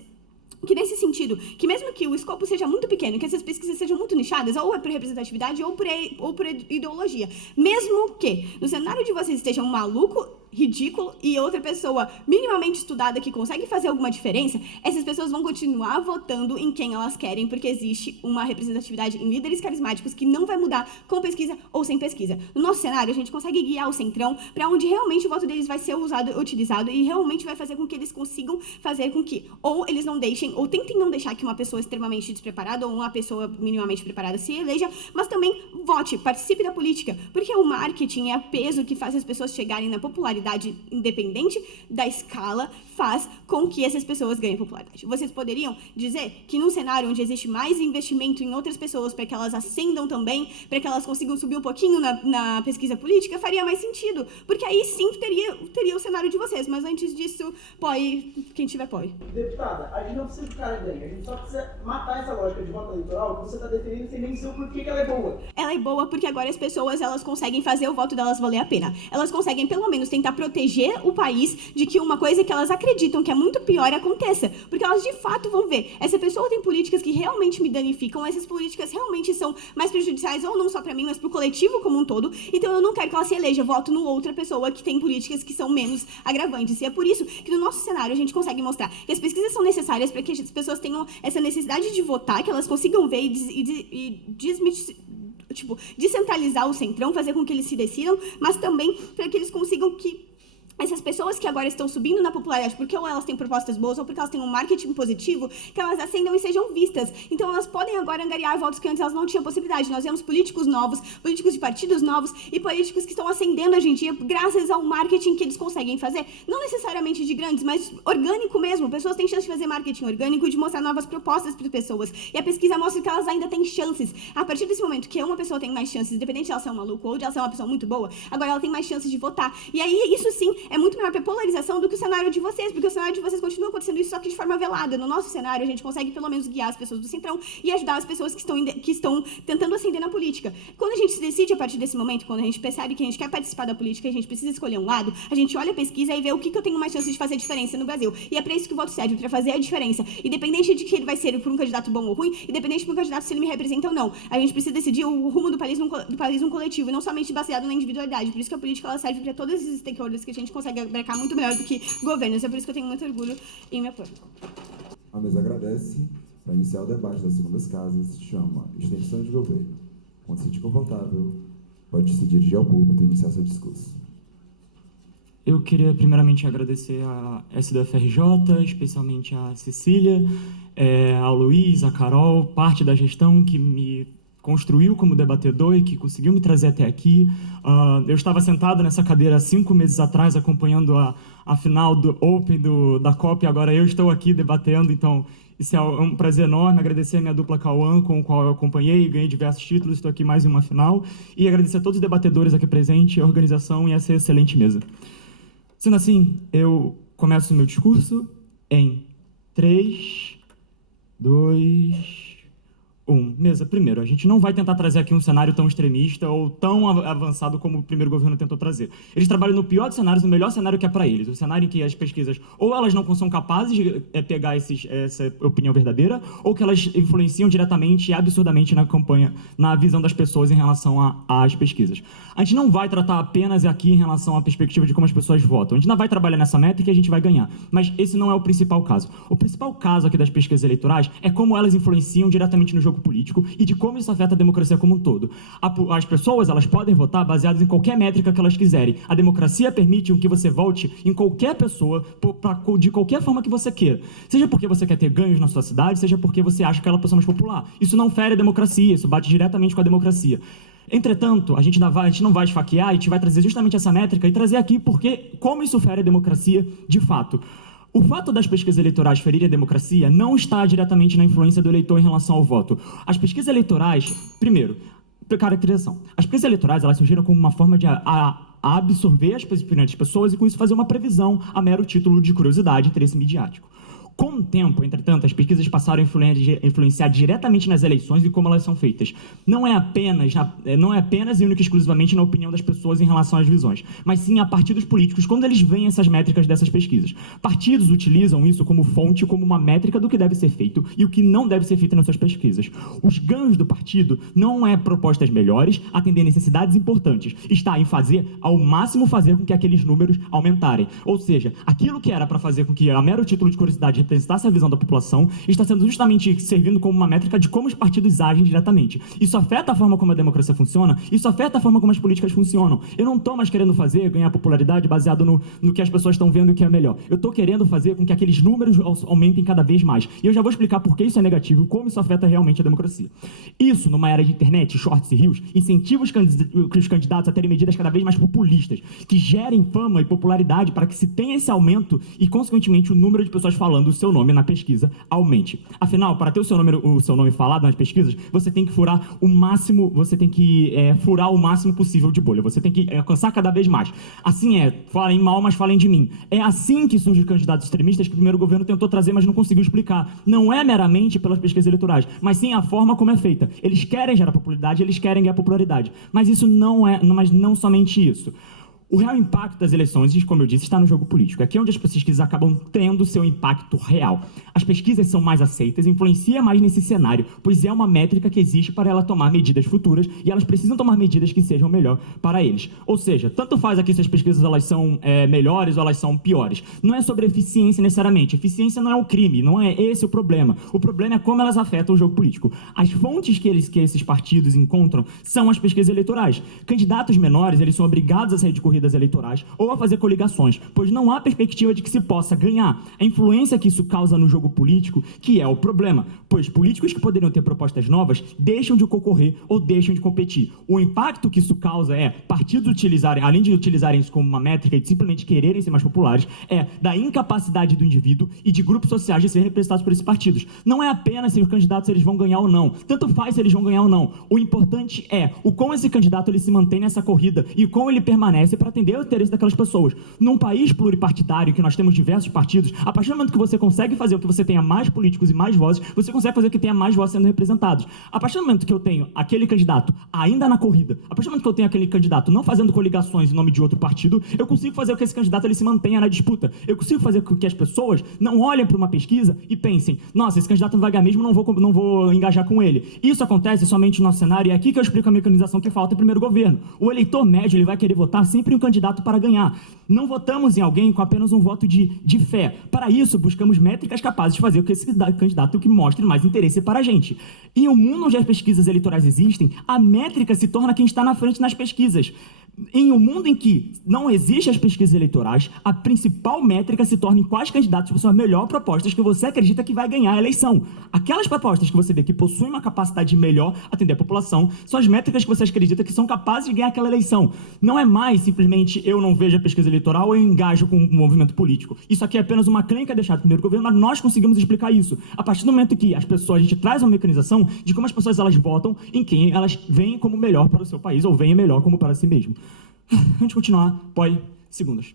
que nesse sentido, que mesmo que o escopo seja muito pequeno, que essas pesquisas sejam muito nichadas, ou é por representatividade ou por ideologia, mesmo que no cenário de vocês esteja um maluco ridículo e outra pessoa minimamente estudada que consegue fazer alguma diferença, essas pessoas vão continuar votando em quem elas querem, porque existe uma representatividade em líderes carismáticos que não vai mudar com pesquisa ou sem pesquisa. No nosso cenário, a gente consegue guiar o centrão para onde realmente o voto deles vai ser utilizado e realmente vai fazer com que eles consigam fazer com que ou eles não deixem, ou tentem não deixar que uma pessoa extremamente despreparada ou uma pessoa minimamente preparada se eleja, mas também vote, participe da política, porque o marketing é o peso que faz as pessoas chegarem na popularidade independente da escala, faz com que essas pessoas ganhem popularidade. Vocês poderiam dizer que num cenário onde existe mais investimento em outras pessoas para que elas ascendam também, para que elas consigam subir um pouquinho na pesquisa política, faria mais sentido, porque aí sim teria o cenário de vocês, mas antes disso, quem tiver pode. Deputada, a gente não precisa que o cara ganhe, a gente só precisa matar essa lógica de voto eleitoral que você está defendendo sem nem dizer o porquê que ela é boa. Ela é boa porque agora as pessoas elas conseguem fazer o voto delas valer a pena. Elas conseguem pelo menos tentar proteger o país de que uma coisa que elas acreditam que é muito pior aconteça, porque elas de fato vão ver, essa pessoa tem políticas que realmente me danificam, essas políticas realmente são mais prejudiciais ou não só para mim, mas para o coletivo como um todo, então eu não quero que ela se eleja, eu voto no outra pessoa que tem políticas que são menos agravantes, e é por isso que no nosso cenário a gente consegue mostrar que as pesquisas são necessárias para que as pessoas tenham essa necessidade de votar, que elas consigam ver descentralizar o centrão, fazer com que eles se decidam, mas também para que eles consigam que essas pessoas que agora estão subindo na popularidade porque ou elas têm propostas boas ou porque elas têm um marketing positivo, que elas ascendam e sejam vistas. Então elas podem agora angariar votos que antes elas não tinham possibilidade. Nós vemos políticos novos, políticos de partidos novos e políticos que estão ascendendo hoje em dia graças ao marketing que eles conseguem fazer. Não necessariamente de grandes, mas orgânico mesmo. Pessoas têm chance de fazer marketing orgânico e de mostrar novas propostas para as pessoas. E a pesquisa mostra que elas ainda têm chances. A partir desse momento que uma pessoa tem mais chances, independente de ela ser um maluco ou de ela ser uma pessoa muito boa, agora ela tem mais chances de votar. E aí, isso sim, é muito melhor para polarização do que o cenário de vocês, porque o cenário de vocês continua acontecendo isso só que de forma velada. No nosso cenário, a gente consegue pelo menos guiar as pessoas do centrão e ajudar as pessoas que estão tentando ascender na política. Quando a gente se decide a partir desse momento, quando a gente percebe que a gente quer participar da política e a gente precisa escolher um lado, a gente olha a pesquisa e vê o que eu tenho mais chance de fazer diferença no Brasil. E é para isso que o voto serve, para fazer a diferença. Independente de que ele vai ser por um candidato bom ou ruim, independente de um candidato se ele me representa ou não. A gente precisa decidir o rumo do país num coletivo e não somente baseado na individualidade. Por isso que a política ela serve para todos esses stakeholders que a gente consegue abarcar muito melhor do que governos. É por isso que eu tenho muito orgulho em me apoio. A mesa agradece. Para iniciar o debate das segundas casas, chama extensão de governo. Quando se sentir confortável, pode se dirigir ao público e iniciar seu discurso. Eu queria primeiramente agradecer a SDUFRJ, especialmente a Cecília, ao Luiz, a Carol, parte da gestão que me construiu como debatedor e que conseguiu me trazer até aqui. Eu estava sentado nessa cadeira 5 meses atrás, acompanhando a final do Open da COP, e agora eu estou aqui debatendo, então isso é um prazer enorme. Agradecer a minha dupla Cauã, com o qual eu acompanhei e ganhei diversos títulos, estou aqui mais em uma final, e agradecer a todos os debatedores aqui presentes, a organização e essa excelente mesa. Sendo assim, eu começo o meu discurso em 3, 2... Mesa, primeiro, a gente não vai tentar trazer aqui um cenário tão extremista ou tão avançado como o primeiro governo tentou trazer. Eles trabalham no pior dos cenários, no melhor cenário que é para eles. O cenário em que as pesquisas, ou elas não são capazes de pegar essa opinião verdadeira, ou que elas influenciam diretamente e absurdamente na campanha, na visão das pessoas em relação às pesquisas. A gente não vai tratar apenas aqui em relação à perspectiva de como as pessoas votam. A gente ainda vai trabalhar nessa métrica e a gente vai ganhar. Mas esse não é o principal caso. O principal caso aqui das pesquisas eleitorais é como elas influenciam diretamente no jogo político e de como isso afeta a democracia como um todo. As pessoas, elas podem votar baseadas em qualquer métrica que elas quiserem. A democracia permite que você vote em qualquer pessoa, de qualquer forma que você queira. Seja porque você quer ter ganhos na sua cidade, seja porque você acha que ela é a pessoa mais popular. Isso não fere a democracia, isso bate diretamente com a democracia. Entretanto, a gente não vai esfaquear, a gente vai trazer justamente essa métrica e trazer aqui como isso fere a democracia de fato. O fato das pesquisas eleitorais ferirem a democracia não está diretamente na influência do eleitor em relação ao voto. As pesquisas eleitorais, primeiro, caracterização. As pesquisas eleitorais, elas surgiram como uma forma de absorver as opiniões das pessoas e com isso fazer uma previsão a mero título de curiosidade e interesse midiático. Com o tempo, entretanto, as pesquisas passaram a influenciar diretamente nas eleições e como elas são feitas. Não é apenas e única e exclusivamente na opinião das pessoas em relação às visões, mas sim a partidos políticos, quando eles veem essas métricas dessas pesquisas. Partidos utilizam isso como fonte, como uma métrica do que deve ser feito e o que não deve ser feito nas suas pesquisas. Os ganhos do partido não é propostas melhores, atender necessidades importantes, está em ao máximo fazer com que aqueles números aumentarem. Ou seja, aquilo que era para fazer com que a mero título de curiosidade representasse a visão da população, está sendo justamente servindo como uma métrica de como os partidos agem diretamente. Isso afeta a forma como a democracia funciona, isso afeta a forma como as políticas funcionam. Eu não estou mais querendo ganhar popularidade baseado no que as pessoas estão vendo que é melhor. Eu estou querendo fazer com que aqueles números aumentem cada vez mais. E eu já vou explicar por que isso é negativo e como isso afeta realmente a democracia. Isso, numa era de internet, shorts e rios, incentiva os candidatos a terem medidas cada vez mais populistas, que gerem fama e popularidade para que se tenha esse aumento e, consequentemente, o número de pessoas falando o seu nome na pesquisa aumente. Afinal, para ter o seu nome falado nas pesquisas, você tem que furar o máximo possível de bolha. Você tem que alcançar cada vez mais. Assim falem mal, mas falem de mim. É assim que surgem os candidatos extremistas que o primeiro governo tentou trazer, mas não conseguiu explicar. Não é meramente pelas pesquisas eleitorais, mas sim a forma como é feita. Eles querem gerar popularidade, eles querem ganhar popularidade. Mas isso não somente isso. O real impacto das eleições, como eu disse, está no jogo político. Aqui é onde as pesquisas acabam tendo seu impacto real. As pesquisas são mais aceitas, influenciam mais nesse cenário, pois é uma métrica que existe para ela tomar medidas futuras e elas precisam tomar medidas que sejam melhor para eles. Ou seja, tanto faz aqui se as pesquisas elas são melhores ou elas são piores. Não é sobre eficiência necessariamente. Eficiência não é um crime, não é esse o problema. O problema é como elas afetam o jogo político. As fontes que esses partidos encontram são as pesquisas eleitorais. Candidatos menores, eles são obrigados a sair de corridas eleitorais ou a fazer coligações, pois não há perspectiva de que se possa ganhar. A influência que isso causa no jogo político, que é o problema, pois políticos que poderiam ter propostas novas deixam de concorrer ou deixam de competir. O impacto que isso causa partidos utilizarem, além de utilizarem isso como uma métrica e de simplesmente quererem ser mais populares, da incapacidade do indivíduo e de grupos sociais de serem representados por esses partidos. Não é apenas se os candidatos eles vão ganhar ou não, tanto faz se eles vão ganhar ou não. O importante é o como esse candidato ele se mantém nessa corrida e como ele permanece para atender o interesse daquelas pessoas. Num país pluripartidário, que nós temos diversos partidos, a partir do momento que você consegue fazer o que você tenha mais políticos e mais vozes, você consegue fazer o que tenha mais vozes sendo representados. A partir do momento que eu tenho aquele candidato ainda na corrida, a partir do momento que eu tenho aquele candidato não fazendo coligações em nome de outro partido, eu consigo fazer com que esse candidato ele se mantenha na disputa. Eu consigo fazer com que as pessoas não olhem para uma pesquisa e pensem, nossa, esse candidato não vai ganhar mesmo, não vou engajar com ele. Isso acontece somente no nosso cenário e é aqui que eu explico a mecanização que falta em primeiro governo. O eleitor médio ele vai querer votar sempre em um candidato para ganhar. Não votamos em alguém com apenas um voto de fé. Para isso, buscamos métricas capazes de fazer com que esse candidato que mostre mais interesse para a gente. E o mundo onde as pesquisas eleitorais existem, a métrica se torna quem está na frente nas pesquisas. Em um mundo em que não existem as pesquisas eleitorais, a principal métrica se torna em quais candidatos são as melhores propostas que você acredita que vai ganhar a eleição. Aquelas propostas que você vê que possuem uma capacidade de melhor atender a população são as métricas que você acredita que são capazes de ganhar aquela eleição. Não é mais simplesmente eu não vejo a pesquisa eleitoral ou eu engajo com um movimento político. Isso aqui é apenas uma crenca deixada do primeiro governo, mas nós conseguimos explicar isso. A partir do momento que as pessoas, a gente traz uma mecanização de como as pessoas elas votam em quem elas veem como melhor para o seu país ou veem melhor como para si mesmo. Antes de continuar, segundas.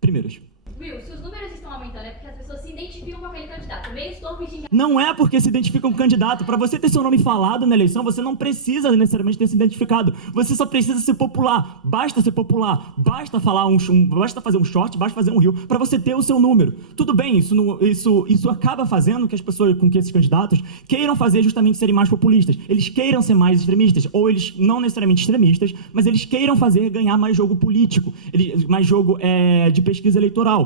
Primeiras. Will, se os números estão aumentando é porque as pessoas se identificam com aquele candidato. Meio estou pedindo... Não é porque se identificam com o candidato. Para você ter seu nome falado na eleição, você não precisa necessariamente ter se identificado. Você só precisa ser popular. Basta ser popular. Basta fazer um short, basta fazer um reel para você ter o seu número. Tudo bem, isso acaba fazendo que as pessoas, com que esses candidatos queiram fazer justamente serem mais populistas. Eles queiram ser mais extremistas, ou eles não necessariamente extremistas, mas eles queiram ganhar mais jogo político, mais jogo de pesquisa eleitoral.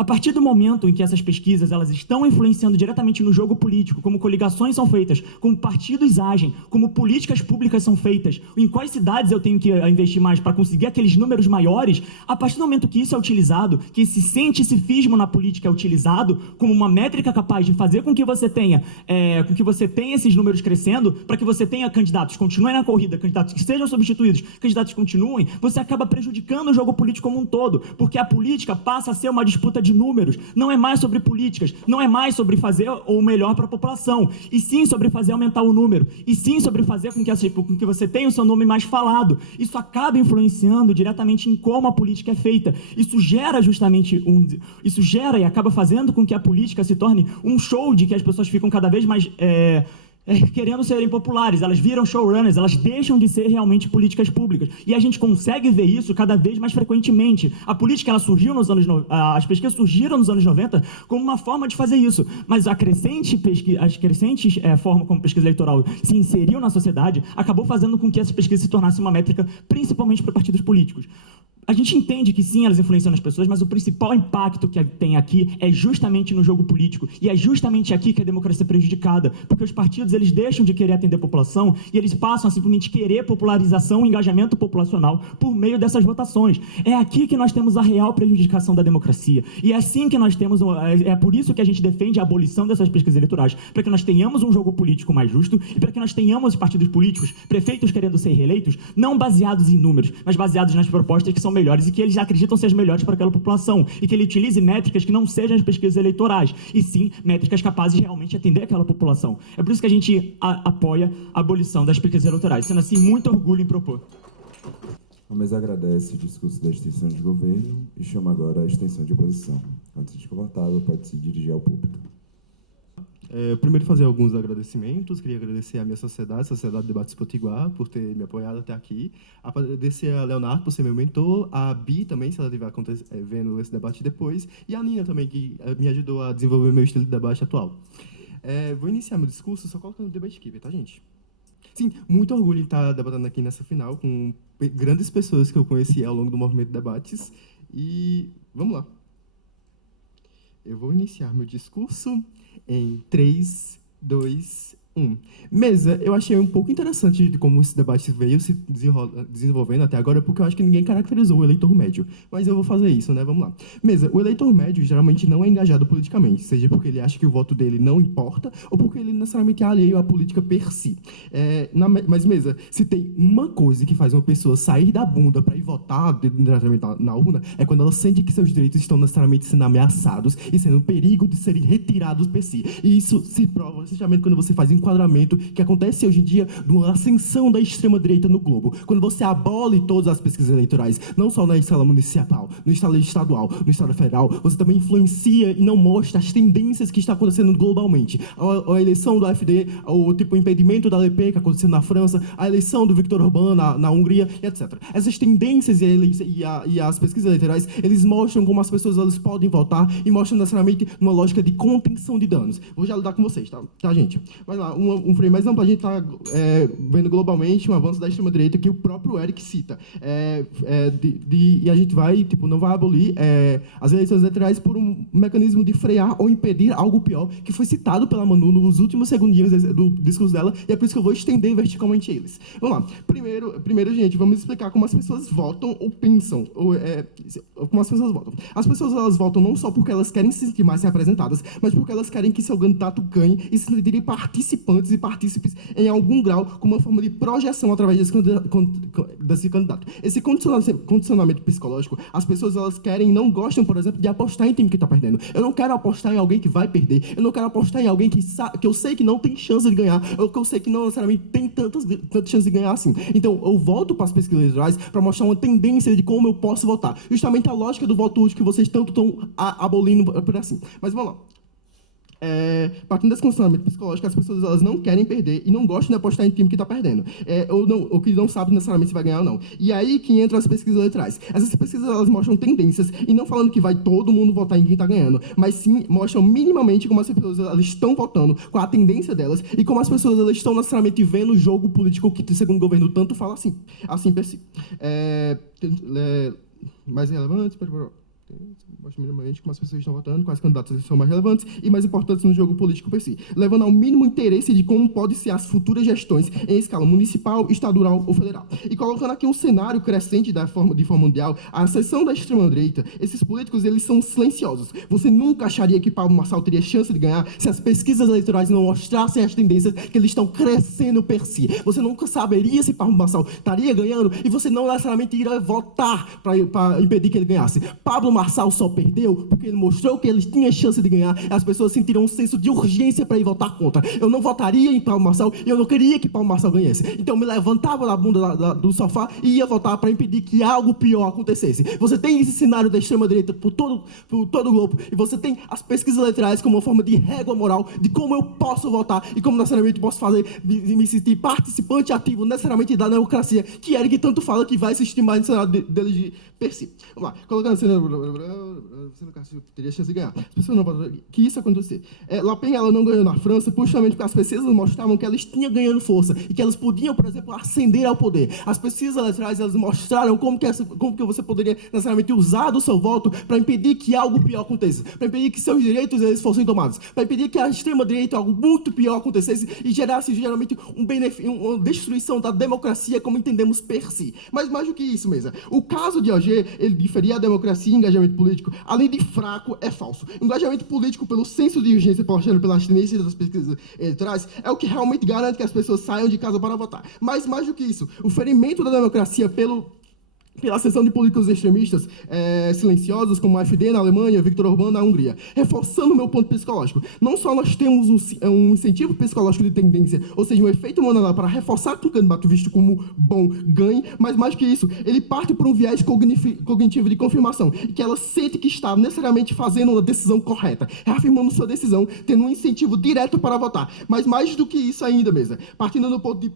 A partir do momento em que essas pesquisas elas estão influenciando diretamente no jogo político, como coligações são feitas, como partidos agem, como políticas públicas são feitas, em quais cidades eu tenho que investir mais para conseguir aqueles números maiores, a partir do momento que isso é utilizado, que esse cientificismo na política é utilizado como uma métrica capaz de fazer com que você tenha esses números crescendo, para que você tenha candidatos que continuem na corrida, candidatos que sejam substituídos, candidatos que continuem, você acaba prejudicando o jogo político como um todo, porque a política passa a ser uma disputa de de números, não é mais sobre políticas, não é mais sobre fazer o melhor para a população, e sim sobre fazer aumentar o número, e sim sobre fazer com que você tenha o seu nome mais falado. Isso acaba influenciando diretamente em como a política é feita. Isso gera e acaba fazendo com que a política se torne um show de que as pessoas ficam cada vez mais querendo serem populares, elas viram showrunners, elas deixam de ser realmente políticas públicas. E a gente consegue ver isso cada vez mais frequentemente. A política, ela surgiu nos anos... As pesquisas surgiram nos anos 90 como uma forma de fazer isso. Mas as crescentes forma como pesquisa eleitoral se inseriu na sociedade, acabou fazendo com que essas pesquisas se tornassem uma métrica principalmente para partidos políticos. A gente entende que sim, elas influenciam nas pessoas, mas o principal impacto que tem aqui é justamente no jogo político. E é justamente aqui que a democracia é prejudicada. Porque os partidos, eles deixam de querer atender a população e eles passam a simplesmente querer popularização e engajamento populacional por meio dessas votações. É aqui que nós temos a real prejudicação da democracia. E é assim que nós temos... É por isso que a gente defende a abolição dessas pesquisas eleitorais. Para que nós tenhamos um jogo político mais justo e para que nós tenhamos partidos políticos, prefeitos querendo ser reeleitos, não baseados em números, mas baseados nas propostas que são melhores e que eles acreditam ser as melhores para aquela população e que ele utilize métricas que não sejam as pesquisas eleitorais e sim métricas capazes de realmente atender aquela população. É por isso que a gente apoia a abolição das pesquisas eleitorais, sendo assim muito orgulho em propor. A mesa agradece o discurso da extensão de governo e chama agora a extensão de oposição. Antes de confortável, pode se dirigir ao público. Primeiro, fazer alguns agradecimentos. Queria agradecer à minha Sociedade Debates Potiguar, por ter me apoiado até aqui. Agradecer a Leonardo por ser meu mentor, a Bi também, se ela estiver vendo esse debate depois, e a Nina também, que me ajudou a desenvolver meu estilo de debate atual. Vou iniciar meu discurso só colocando o Debate Keeper, tá, gente? Sim, muito orgulho em estar debatendo aqui nessa final com grandes pessoas que eu conheci ao longo do movimento de debates. E vamos lá. Eu vou iniciar meu discurso em 3, 2, 1. Mesa, eu achei um pouco interessante de como esse debate veio se desenvolvendo até agora, porque eu acho que ninguém caracterizou o eleitor médio. Mas eu vou fazer isso, né? Vamos lá. Mesa, o eleitor médio geralmente não é engajado politicamente, seja porque ele acha que o voto dele não importa, ou porque ele necessariamente é alheio à política per si. Mas, Mesa, se tem uma coisa que faz uma pessoa sair da bunda para ir votar diretamente na urna, é quando ela sente que seus direitos estão necessariamente sendo ameaçados e sendo um perigo de serem retirados per si. E isso se prova, especialmente quando você faz enquadramento que acontece hoje em dia de uma ascensão da extrema-direita no globo. Quando você abole todas as pesquisas eleitorais, não só na escala municipal, no escala estadual, no estado federal, você também influencia e não mostra as tendências que estão acontecendo globalmente. A eleição do AfD, o impedimento da Le Pen que aconteceu na França, a eleição do Viktor Orbán na Hungria, etc. Essas tendências e as pesquisas eleitorais, eles mostram como as pessoas elas podem votar e mostram necessariamente uma lógica de contenção de danos. Vou já lidar com vocês, tá, gente? Vai lá, um frame mais amplo, a gente está vendo globalmente um avanço da extrema-direita que o próprio Eric cita. E a gente não vai abolir as eleições eleitorais por um mecanismo de frear ou impedir algo pior, que foi citado pela Manu nos últimos segundinhos do discurso dela, e é por isso que eu vou estender verticalmente eles. Vamos lá. Primeiro, gente, vamos explicar como as pessoas votam ou pensam. Como as pessoas votam. As pessoas, elas votam não só porque elas querem se sentir mais representadas, mas porque elas querem que seu candidato ganhe e se sentirem participantes e partícipes em algum grau, como uma forma de projeção através desse candidato. Esse condicionamento psicológico, as pessoas elas querem e não gostam, por exemplo, de apostar em time que está perdendo. Eu não quero apostar em alguém que vai perder. Eu não quero apostar em alguém que eu sei que não tem chance de ganhar, ou que eu sei que não necessariamente tem tantas chances de ganhar assim. Então, eu volto para as pesquisas eleitorais para mostrar uma tendência de como eu posso votar. Justamente a lógica do voto útil que vocês tanto estão abolindo por assim. Mas vamos lá. Partindo desse condicionamento psicológico, as pessoas elas não querem perder e não gostam de apostar em time que está perdendo, ou que não sabe necessariamente se vai ganhar ou não. E aí que entram as pesquisas eleitorais. Essas pesquisas elas mostram tendências, e não falando que vai todo mundo votar em quem está ganhando, mas sim mostram minimamente como as pessoas elas estão votando, qual a tendência delas, e como as pessoas elas estão necessariamente vendo o jogo político que, segundo o governo, tanto fala assim per si. Mais relevantes... Mostra minimamente como as pessoas estão votando, quais candidatos são mais relevantes e mais importantes no jogo político per si, levando ao mínimo interesse de como podem ser as futuras gestões em escala municipal, estadual ou federal. E colocando aqui um cenário crescente de forma mundial, a ascensão da extrema-direita, esses políticos eles são silenciosos. Você nunca acharia que Pablo Marçal teria chance de ganhar se as pesquisas eleitorais não mostrassem as tendências que eles estão crescendo per si. Você nunca saberia se Pablo Marçal estaria ganhando e você não necessariamente iria votar para impedir que ele ganhasse. Pablo Marçal só perdeu porque ele mostrou que ele tinha chance de ganhar. As pessoas sentiram um senso de urgência para ir votar contra. Eu não votaria em Paulo Marçal e eu não queria que Paulo Marçal ganhasse. Então eu me levantava da bunda do sofá e ia votar para impedir que algo pior acontecesse. Você tem esse cenário da extrema-direita por todo o globo e você tem as pesquisas eleitorais como uma forma de régua moral de como eu posso votar e como necessariamente posso fazer de me sentir participante ativo necessariamente da democracia, que Eric tanto fala que vai existir mais no cenário dele de per si. Vamos lá, colocando assim, você não teria chance de ganhar. As pessoas não podem que isso acontecer. Le Pen, ela não ganhou na França justamente porque as pesquisas mostravam que elas tinham ganhando força e que elas podiam, por exemplo, ascender ao poder. As pesquisas eleitorais, elas mostraram como que você poderia necessariamente usar do seu voto para impedir que algo pior aconteça, para impedir que seus direitos eles fossem tomados, para impedir que a extrema-direita algo muito pior acontecesse e gerasse geralmente uma destruição da democracia como entendemos per si. Mas mais do que isso, mesa, o caso de Auger, ele diferia a democracia e engajamento político, além de fraco, é falso. O engajamento político pelo senso de urgência postado pelas tendências das pesquisas eleitorais é o que realmente garante que as pessoas saiam de casa para votar. Mas mais do que isso, o ferimento da democracia pela ascensão de políticos extremistas silenciosos, como a AfD na Alemanha, Viktor Orbán na Hungria, reforçando o meu ponto psicológico. Não só nós temos um incentivo psicológico de tendência, ou seja, um efeito mandalar para reforçar que o candidato visto como bom ganhe, mas mais que isso, ele parte por um viés cognitivo de confirmação, e que ela sente que está necessariamente fazendo uma decisão correta, reafirmando sua decisão, tendo um incentivo direto para votar. Mas mais do que isso ainda, mesa, partindo do ponto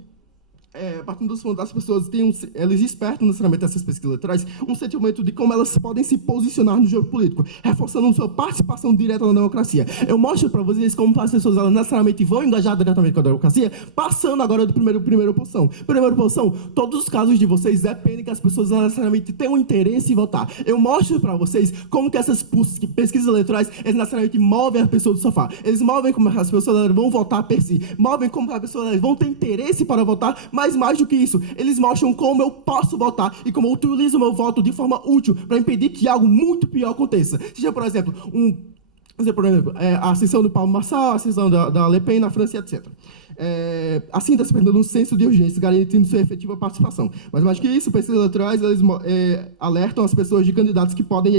das pessoas, eles despertam necessariamente essas pesquisas eleitorais um sentimento de como elas podem se posicionar no jogo político, reforçando sua participação direta na democracia. Eu mostro para vocês como as pessoas elas necessariamente vão engajar diretamente com a democracia, passando agora do primeira posição. Primeira posição, todos os casos de vocês dependem que as pessoas necessariamente tenham interesse em votar. Eu mostro para vocês como que essas pesquisas eleitorais eles necessariamente movem as pessoas do sofá. Eles movem como as pessoas vão votar per si, movem como as pessoas vão ter interesse para votar, mas mais do que isso, eles mostram como eu posso votar e como eu utilizo o meu voto de forma útil para impedir que algo muito pior aconteça. Seja, por exemplo, a ascensão do Paulo Marçal, a ascensão da Le Pen na França, etc. Assim está se perdendo um senso de urgência, garantindo sua efetiva participação. Mas mais que isso, pesquisas eleitorais eles, alertam as pessoas de candidatos que podem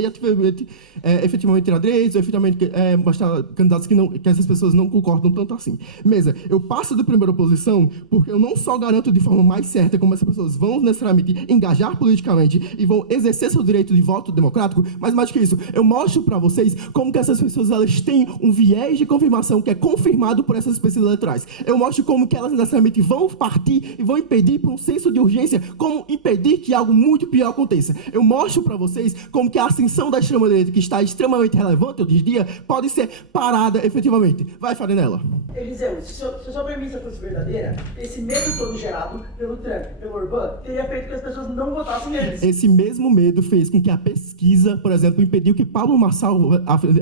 efetivamente tirar direitos, efetivamente mostrar candidatos que essas pessoas não concordam tanto assim. Mesa, eu passo de primeira posição porque eu não só garanto de forma mais certa como essas pessoas vão necessariamente engajar politicamente e vão exercer seu direito de voto democrático, mas mais que isso, eu mostro para vocês como que essas pessoas elas têm um viés de confirmação que é confirmado por essas pesquisas eleitorais. Eu mostro como que elas necessariamente vão partir e vão impedir por um senso de urgência, como impedir que algo muito pior aconteça. Eu mostro para vocês como que a ascensão da extrema-direita, que está extremamente relevante hoje em dia, pode ser parada efetivamente. Vai, Farinella. Eliseu, se sua premissa fosse verdadeira, esse medo todo gerado pelo Trump, pelo Orbán, teria feito que as pessoas não votassem neles. Esse mesmo medo fez com que a pesquisa, por exemplo, impediu que Pablo Marçal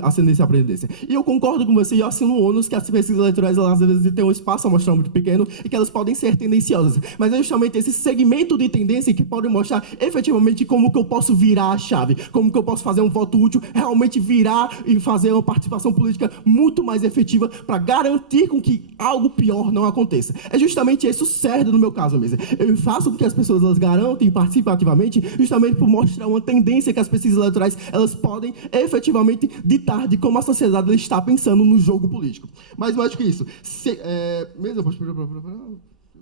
ascendesse à presidência. E eu concordo com você e eu assino o ônus que as pesquisas eleitorais, elas, às vezes, têm um espaço a mostrar muito pequeno e que elas podem ser tendenciosas. Mas é justamente esse segmento de tendência que pode mostrar efetivamente como que eu posso virar a chave, como que eu posso fazer um voto útil, realmente virar e fazer uma participação política muito mais efetiva para garantir com que algo pior não aconteça. É justamente esse o certo no meu caso mesmo. Eu faço com que as pessoas elas garantem e participem ativamente justamente por mostrar uma tendência que as pesquisas eleitorais elas podem efetivamente ditar de como a sociedade está pensando no jogo político. Mas mais do que isso,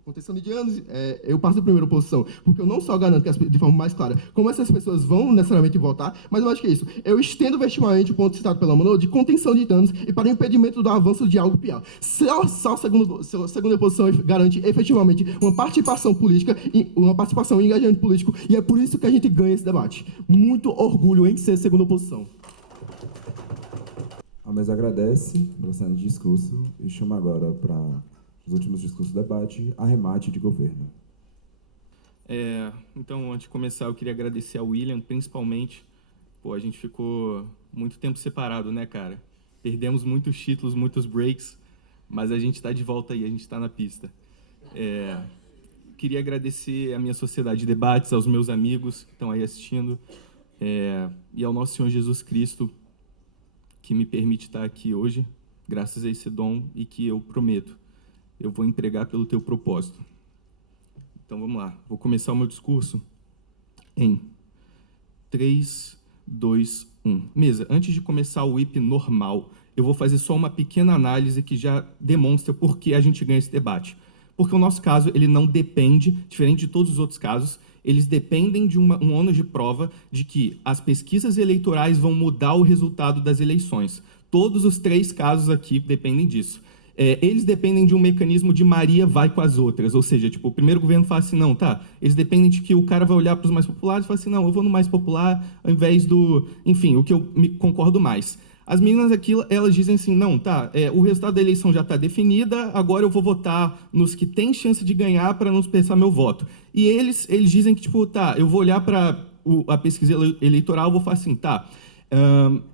acontecendo de anos, eu passo da primeira posição, porque eu não só garanto que de forma mais clara como essas pessoas vão necessariamente votar, mas mais que isso, eu estendo vestimamente o ponto citado pela Mano de contenção de danos e para o impedimento do avanço de algo pior. Só a segunda posição garante efetivamente uma participação política, uma participação em engajamento político, e é por isso que a gente ganha esse debate. Muito orgulho em ser segunda posição. A mesa agradece pelo cena de discurso e chama agora para os últimos discursos do debate, arremate de governo. Então, antes de começar, eu queria agradecer ao William, principalmente. A gente ficou muito tempo separado, né, cara? Perdemos muitos títulos, muitos breaks, mas a gente está de volta aí, a gente está na pista. Queria agradecer à minha sociedade de debates, aos meus amigos que estão aí assistindo, e ao nosso Senhor Jesus Cristo, que me permite estar aqui hoje, graças a esse dom, e que eu prometo, eu vou empregar pelo teu propósito. Então, vamos lá. Vou começar o meu discurso em 3, 2, Mesa, antes de começar o IP normal, eu vou fazer só uma pequena análise que já demonstra por que a gente ganha esse debate. Porque o nosso caso, ele não depende, diferente de todos os outros casos, eles dependem de um ônus de prova de que as pesquisas eleitorais vão mudar o resultado das eleições. Todos os 3 casos aqui dependem disso. Eles dependem de um mecanismo de Maria vai com as outras, ou seja, tipo, o primeiro governo fala assim, não, tá, eles dependem de que o cara vai olhar para os mais populares e fala assim, não, eu vou no mais popular ao invés do, enfim, o que eu me concordo mais. As meninas aqui, elas dizem assim, não, tá, o resultado da eleição já está definida, agora eu vou votar nos que têm chance de ganhar para não dispersar meu voto. E eles dizem que, tipo, tá, eu vou olhar para a pesquisa eleitoral e vou falar assim, tá,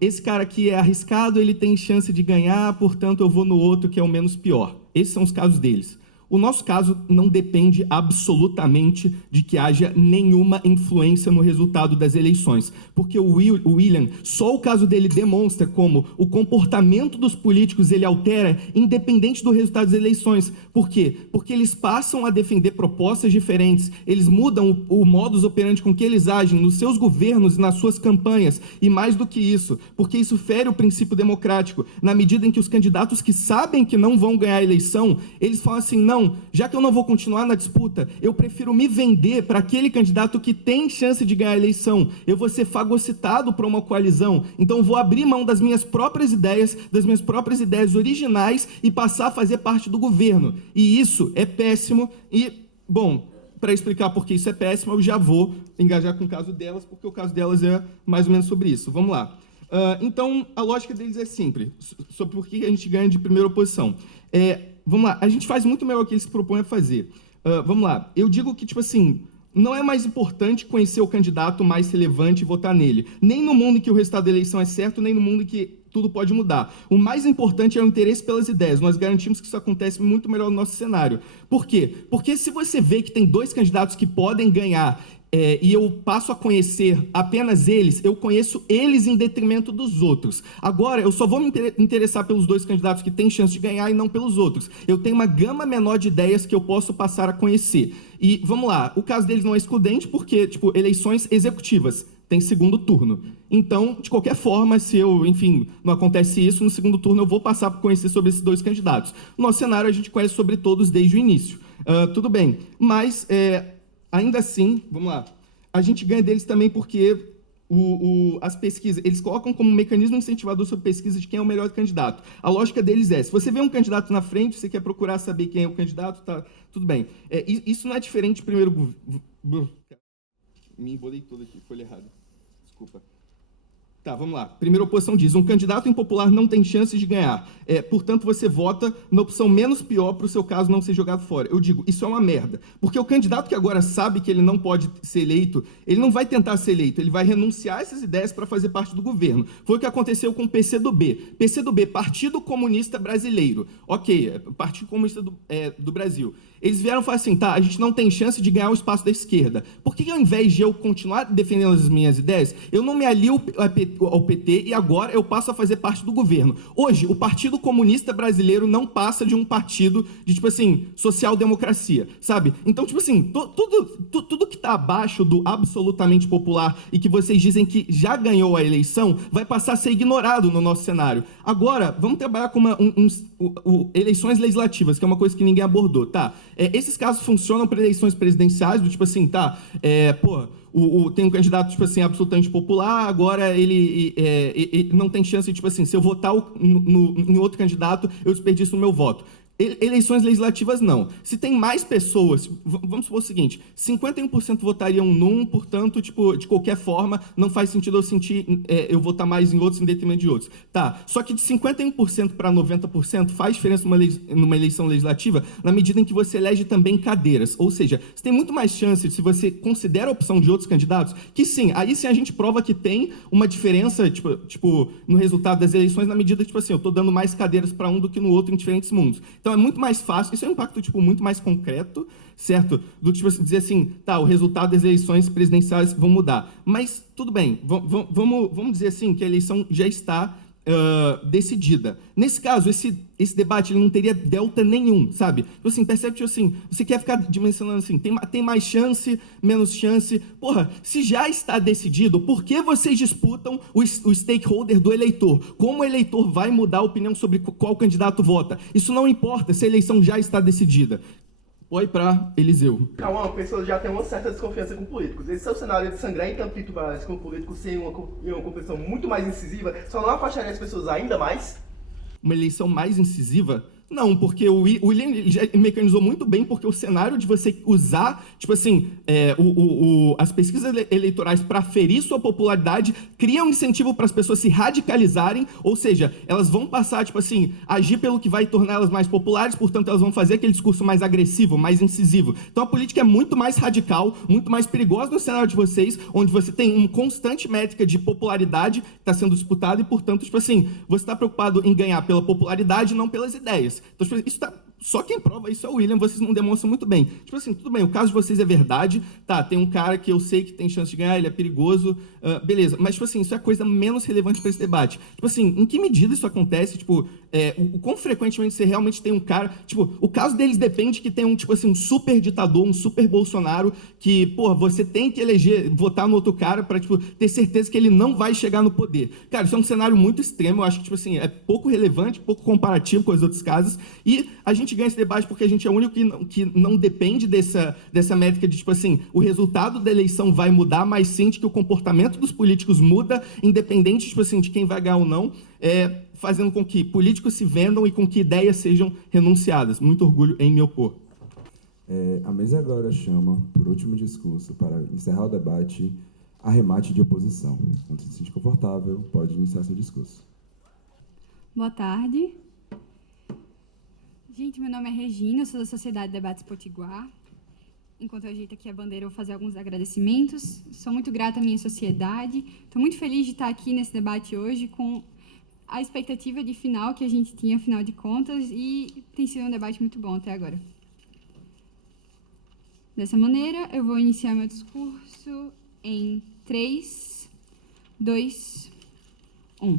esse cara aqui é arriscado, ele tem chance de ganhar, portanto eu vou no outro que é o menos pior. Esses são os casos deles. O nosso caso não depende absolutamente de que haja nenhuma influência no resultado das eleições, porque o William, só o caso dele demonstra como o comportamento dos políticos ele altera independente do resultado das eleições. Por quê? Porque eles passam a defender propostas diferentes, eles mudam o modus operandi com que eles agem nos seus governos e nas suas campanhas, e mais do que isso, porque isso fere o princípio democrático, na medida em que os candidatos que sabem que não vão ganhar a eleição, eles falam assim, não, já que eu não vou continuar na disputa, eu prefiro me vender para aquele candidato que tem chance de ganhar a eleição. Eu vou ser fagocitado por uma coalizão, então eu vou abrir mão das minhas próprias ideias originais e passar a fazer parte do governo. E isso é péssimo e, bom, para explicar por que isso é péssimo, eu já vou engajar com o caso delas, porque o caso delas é mais ou menos sobre isso. Vamos lá. Então, a lógica deles é simples, sobre por que a gente ganha de primeira oposição. Vamos lá, a gente faz muito melhor o que eles se propõem a fazer. Vamos lá, eu digo que, tipo assim, não é mais importante conhecer o candidato mais relevante e votar nele. Nem no mundo em que o resultado da eleição é certo, nem no mundo em que tudo pode mudar. O mais importante é o interesse pelas ideias. Nós garantimos que isso acontece muito melhor no nosso cenário. Por quê? Porque se você vê que tem 2 candidatos que podem ganhar e eu passo a conhecer apenas eles, eu conheço eles em detrimento dos outros. Agora, eu só vou me interessar pelos 2 candidatos que têm chance de ganhar e não pelos outros. Eu tenho uma gama menor de ideias que eu posso passar a conhecer. E, vamos lá, o caso deles não é excludente porque, tipo, eleições executivas tem segundo turno. Então, de qualquer forma, se não acontece isso, no segundo turno eu vou passar a conhecer sobre esses 2 candidatos. No nosso cenário, a gente conhece sobre todos desde o início. Tudo bem, mas... ainda assim, vamos lá, a gente ganha deles também porque as pesquisas, eles colocam como mecanismo incentivador sobre pesquisa de quem é o melhor candidato. A lógica deles é, se você vê um candidato na frente, você quer procurar saber quem é o candidato, tá, tudo bem. Isso não é diferente, primeiro... Me embolei todo aqui, folha errada. Desculpa. Tá, vamos lá. Primeira oposição diz, um candidato impopular não tem chances de ganhar. Portanto, você vota na opção menos pior para o seu caso não ser jogado fora. Eu digo, isso é uma merda. Porque o candidato que agora sabe que ele não pode ser eleito, ele não vai tentar ser eleito, ele vai renunciar a essas ideias para fazer parte do governo. Foi o que aconteceu com o PCdoB. PCdoB, Partido Comunista Brasileiro. Ok, Partido Comunista do Brasil. Eles vieram e falaram assim, tá, a gente não tem chance de ganhar o espaço da esquerda. Por que ao invés de eu continuar defendendo as minhas ideias, eu não me alio ao PT e agora eu passo a fazer parte do governo? Hoje, o Partido Comunista Brasileiro não passa de um partido de, tipo assim, social-democracia, sabe? Então, tipo assim, tudo que está abaixo do absolutamente popular e que vocês dizem que já ganhou a eleição, vai passar a ser ignorado no nosso cenário. Agora, vamos trabalhar com eleições legislativas, que é uma coisa que ninguém abordou, tá? Esses casos funcionam para eleições presidenciais, do tipo assim, tá, tem um candidato, tipo assim, absolutamente popular, agora ele não tem chance, tipo assim, se eu votar em outro candidato, eu desperdiço o meu voto. Eleições legislativas, não. Se tem mais pessoas, vamos supor o seguinte, 51% votariam num, portanto, tipo, de qualquer forma, não faz sentido eu votar mais em outros em detrimento de outros. Tá, só que de 51% para 90% faz diferença numa eleição legislativa na medida em que você elege também cadeiras. Ou seja, você tem muito mais chance, se você considera a opção de outros candidatos, que sim, aí sim a gente prova que tem uma diferença, tipo no resultado das eleições, na medida que, tipo assim, eu estou dando mais cadeiras para um do que no outro em diferentes mundos. Então, é muito mais fácil, isso é um impacto, tipo, muito mais concreto, certo? Do que, tipo, dizer assim, tá, o resultado das eleições presidenciais vão mudar. Mas, tudo bem, vamos dizer assim, que a eleição já está decidida. Nesse caso, esse debate ele não teria delta nenhum, sabe? Então, assim, percebe que assim, você quer ficar dimensionando assim, tem mais chance, menos chance. Porra, se já está decidido, por que vocês disputam o stakeholder do eleitor? Como o eleitor vai mudar a opinião sobre qual candidato vota? Isso não importa se a eleição já está decidida. Oi para Eliseu. Uma pessoa já tem uma certa desconfiança com políticos. Esse é o cenário de sangrar em Tampito para com políticos ser uma competição muito mais incisiva, só não afastaria as pessoas ainda mais? Uma eleição mais incisiva? Não, porque o William já mecanizou muito bem, porque o cenário de você usar, tipo assim, as pesquisas eleitorais para aferir sua popularidade cria um incentivo para as pessoas se radicalizarem, ou seja, elas vão passar, tipo assim, agir pelo que vai torná-las mais populares, portanto elas vão fazer aquele discurso mais agressivo, mais incisivo. Então a política é muito mais radical, muito mais perigosa no cenário de vocês, onde você tem uma constante métrica de popularidade que está sendo disputada e, portanto, tipo assim, você está preocupado em ganhar pela popularidade e não pelas ideias. Então, isso tá, só quem prova isso é o William, vocês não demonstram muito bem. Tipo assim, tudo bem, o caso de vocês é verdade, tá, tem um cara que eu sei que tem chance de ganhar, ele é perigoso, beleza, mas, tipo assim, isso é a coisa menos relevante para esse debate. Tipo assim, em que medida isso acontece? Tipo, o quão frequentemente você realmente tem um cara... Tipo, o caso deles depende que tem tipo assim, um super ditador, um super Bolsonaro, que, porra, você tem que votar no outro cara para, tipo, ter certeza que ele não vai chegar no poder. Cara, isso é um cenário muito extremo, eu acho que, tipo assim, é pouco relevante, pouco comparativo com os outros casos, e a gente ganha esse debate porque a gente é o único que não depende dessa métrica de, tipo assim, o resultado da eleição vai mudar, mas sente que o comportamento dos políticos muda, independente, tipo assim, de quem vai ganhar ou não, fazendo com que políticos se vendam e com que ideias sejam renunciadas. Muito orgulho em me opor. A mesa agora chama, por último discurso, para encerrar o debate, arremate de oposição. Quando se sentir confortável, pode iniciar seu discurso. Boa tarde. Gente, meu nome é Regina, eu sou da Sociedade Debates Potiguar. Enquanto eu ajeito aqui a bandeira, eu vou fazer alguns agradecimentos. Sou muito grata à minha sociedade. Estou muito feliz de estar aqui nesse debate hoje com a expectativa de final que a gente tinha, afinal de contas, e tem sido um debate muito bom até agora. Dessa maneira, eu vou iniciar meu discurso em 3, 2, 1.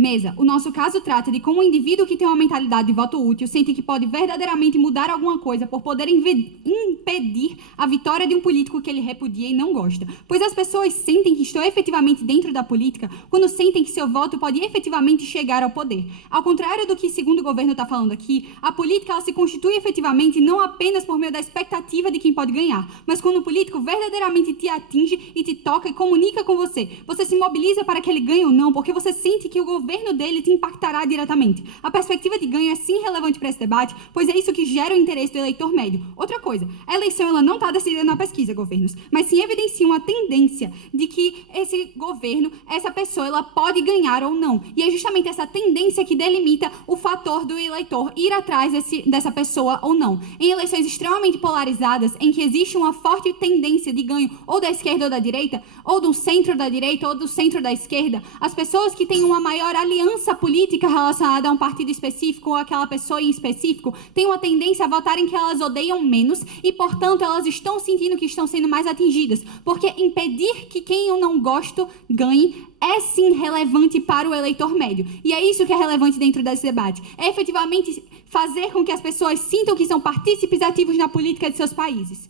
Mesa, o nosso caso trata de como um indivíduo que tem uma mentalidade de voto útil sente que pode verdadeiramente mudar alguma coisa por poder impedir a vitória de um político que ele repudia e não gosta. Pois as pessoas sentem que estão efetivamente dentro da política quando sentem que seu voto pode efetivamente chegar ao poder. Ao contrário do que, segundo o governo está falando aqui, a política ela se constitui efetivamente não apenas por meio da expectativa de quem pode ganhar, mas quando o político verdadeiramente te atinge e te toca e comunica com você. Você se mobiliza para que ele ganhe ou não, porque você sente que o governo dele te impactará diretamente. A perspectiva de ganho é sim relevante para esse debate, pois é isso que gera o interesse do eleitor médio. Outra coisa, a eleição ela não está decidida na pesquisa, governos, mas sim evidencia uma tendência de que esse governo, essa pessoa, ela pode ganhar ou não. E é justamente essa tendência que delimita o fator do eleitor ir atrás dessa pessoa ou não. Em eleições extremamente polarizadas, em que existe uma forte tendência de ganho ou da esquerda ou da direita, ou do centro da direita ou do centro da esquerda, as pessoas que têm uma maior aliança política relacionada a um partido específico ou aquela pessoa em específico têm uma tendência a votar em que elas odeiam menos e, portanto, elas estão sentindo que estão sendo mais atingidas. Porque impedir que quem eu não gosto ganhe é sim relevante para o eleitor médio. E é isso que é relevante dentro desse debate. É efetivamente fazer com que as pessoas sintam que são partícipes ativos na política de seus países.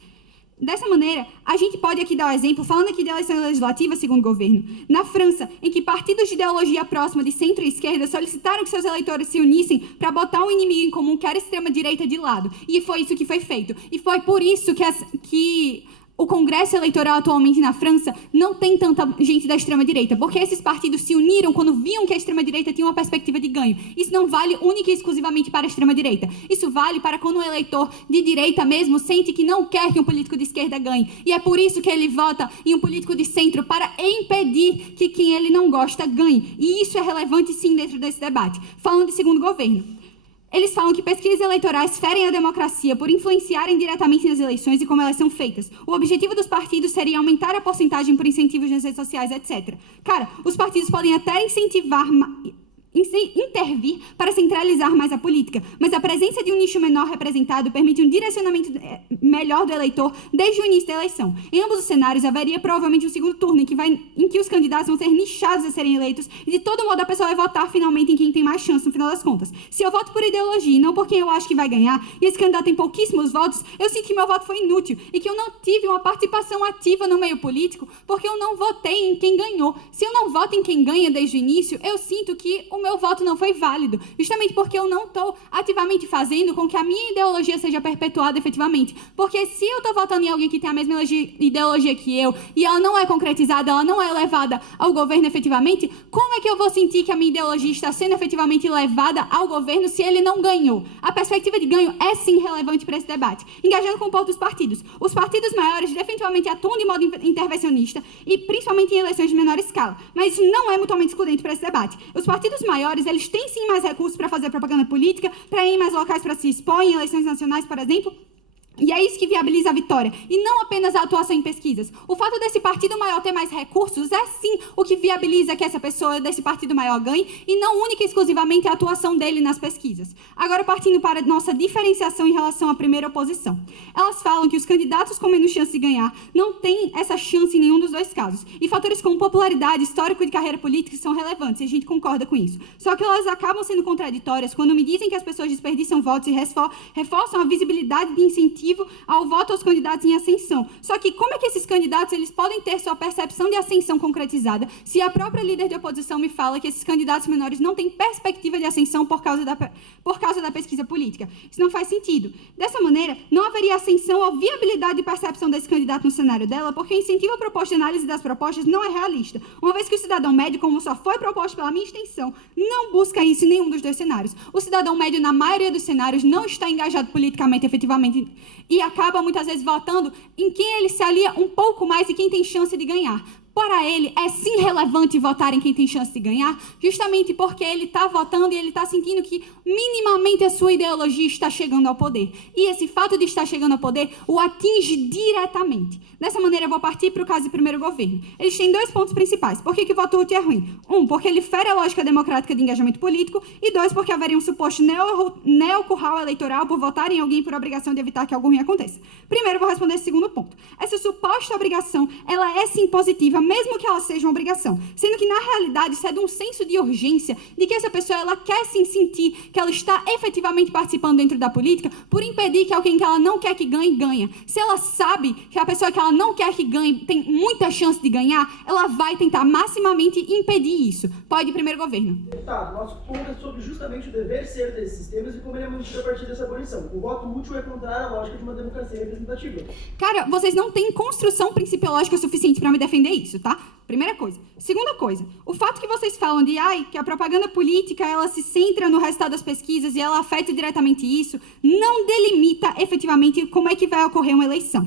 Dessa maneira, a gente pode aqui dar um exemplo, falando aqui de eleição legislativa, segundo o governo. Na França, em que partidos de ideologia próxima de centro e esquerda solicitaram que seus eleitores se unissem para botar um inimigo em comum que era a extrema-direita de lado. E foi isso que foi feito. E foi por isso que o Congresso Eleitoral atualmente na França não tem tanta gente da extrema-direita, porque esses partidos se uniram quando viam que a extrema-direita tinha uma perspectiva de ganho. Isso não vale única e exclusivamente para a extrema-direita. Isso vale para quando o eleitor de direita mesmo sente que não quer que um político de esquerda ganhe. E é por isso que ele vota em um político de centro, para impedir que quem ele não gosta ganhe. E isso é relevante sim dentro desse debate. Falando de segundo governo. Eles falam que pesquisas eleitorais ferem a democracia por influenciarem diretamente nas eleições e como elas são feitas. O objetivo dos partidos seria aumentar a porcentagem por incentivos nas redes sociais, etc. Cara, os partidos podem até incentivar intervir para centralizar mais a política, mas a presença de um nicho menor representado permite um direcionamento melhor do eleitor desde o início da eleição. Em ambos os cenários, haveria provavelmente um segundo turno em que os candidatos vão ser nichados a serem eleitos e, de todo modo, a pessoa vai votar finalmente em quem tem mais chance no final das contas. Se eu voto por ideologia e não por quem eu acho que vai ganhar, e esse candidato tem pouquíssimos votos, eu sinto que meu voto foi inútil e que eu não tive uma participação ativa no meio político porque eu não votei em quem ganhou. Se eu não voto em quem ganha desde o início, eu sinto que o meu voto não foi válido, justamente porque eu não estou ativamente fazendo com que a minha ideologia seja perpetuada efetivamente. Porque se eu estou votando em alguém que tem a mesma ideologia que eu e ela não é concretizada, ela não é levada ao governo efetivamente, como é que eu vou sentir que a minha ideologia está sendo efetivamente levada ao governo se ele não ganhou? A perspectiva de ganho é sim relevante para esse debate. Engajando com o ponto dos partidos. Os partidos maiores definitivamente atuam de modo intervencionista e principalmente em eleições de menor escala. Mas isso não é mutuamente excludente para esse debate. Os partidos maiores, eles têm sim mais recursos para fazer propaganda política, para ir em mais locais para se expor em eleições nacionais, por exemplo. E é isso que viabiliza a vitória, e não apenas a atuação em pesquisas. O fato desse partido maior ter mais recursos é sim o que viabiliza que essa pessoa desse partido maior ganhe, e não única e exclusivamente a atuação dele nas pesquisas. Agora, partindo para nossa diferenciação em relação à primeira oposição. Elas falam que os candidatos com menos chance de ganhar não têm essa chance em nenhum dos dois casos. E fatores como popularidade, histórico e de carreira política são relevantes, e a gente concorda com isso. Só que elas acabam sendo contraditórias quando me dizem que as pessoas desperdiçam votos e reforçam a visibilidade de incentivo ao voto aos candidatos em ascensão. Só que como é que esses candidatos eles podem ter sua percepção de ascensão concretizada se a própria líder de oposição me fala que esses candidatos menores não têm perspectiva de ascensão por causa da pesquisa política? Isso não faz sentido. Dessa maneira, não haveria ascensão ou viabilidade de percepção desse candidato no cenário dela, porque o incentivo proposto de análise das propostas não é realista, uma vez que o cidadão médio, como só foi proposto pela minha extensão, não busca isso em nenhum dos dois cenários. O cidadão médio, na maioria dos cenários, não está engajado politicamente, efetivamente, e acaba muitas vezes votando em quem ele se alia um pouco mais e quem tem chance de ganhar. Para ele, é sim relevante votar em quem tem chance de ganhar, justamente porque ele está votando e ele está sentindo que minimamente a sua ideologia está chegando ao poder. E esse fato de estar chegando ao poder o atinge diretamente. Dessa maneira, eu vou partir para o caso do primeiro governo. Eles têm dois pontos principais. Por que o voto útil é ruim? Um, porque ele fere a lógica democrática de engajamento político. E dois, porque haveria um suposto neocurral eleitoral por votar em alguém por obrigação de evitar que algo ruim aconteça. Primeiro, eu vou responder esse segundo ponto. Essa suposta obrigação, ela é sim positiva, mesmo que ela seja uma obrigação. Sendo que, na realidade, isso é de um senso de urgência de que essa pessoa ela quer sim sentir que ela está efetivamente participando dentro da política por impedir que alguém que ela não quer que ganhe, ganhe. Se ela sabe que a pessoa que ela não quer que ganhe tem muita chance de ganhar, ela vai tentar maximamente impedir isso. Pode ir primeiro governo. Deputado, nosso ponto é sobre justamente o dever ser desses sistemas e como ele é mantido a partir dessa abolição. O voto útil é contrário à lógica de uma democracia representativa. Cara, vocês não têm construção principiológica suficiente para me defender isso, tá? Primeira coisa. Segunda coisa, o fato que vocês falam de que a propaganda política ela se centra no resultado das pesquisas e ela afeta diretamente isso, não delimita efetivamente como é que vai ocorrer uma eleição.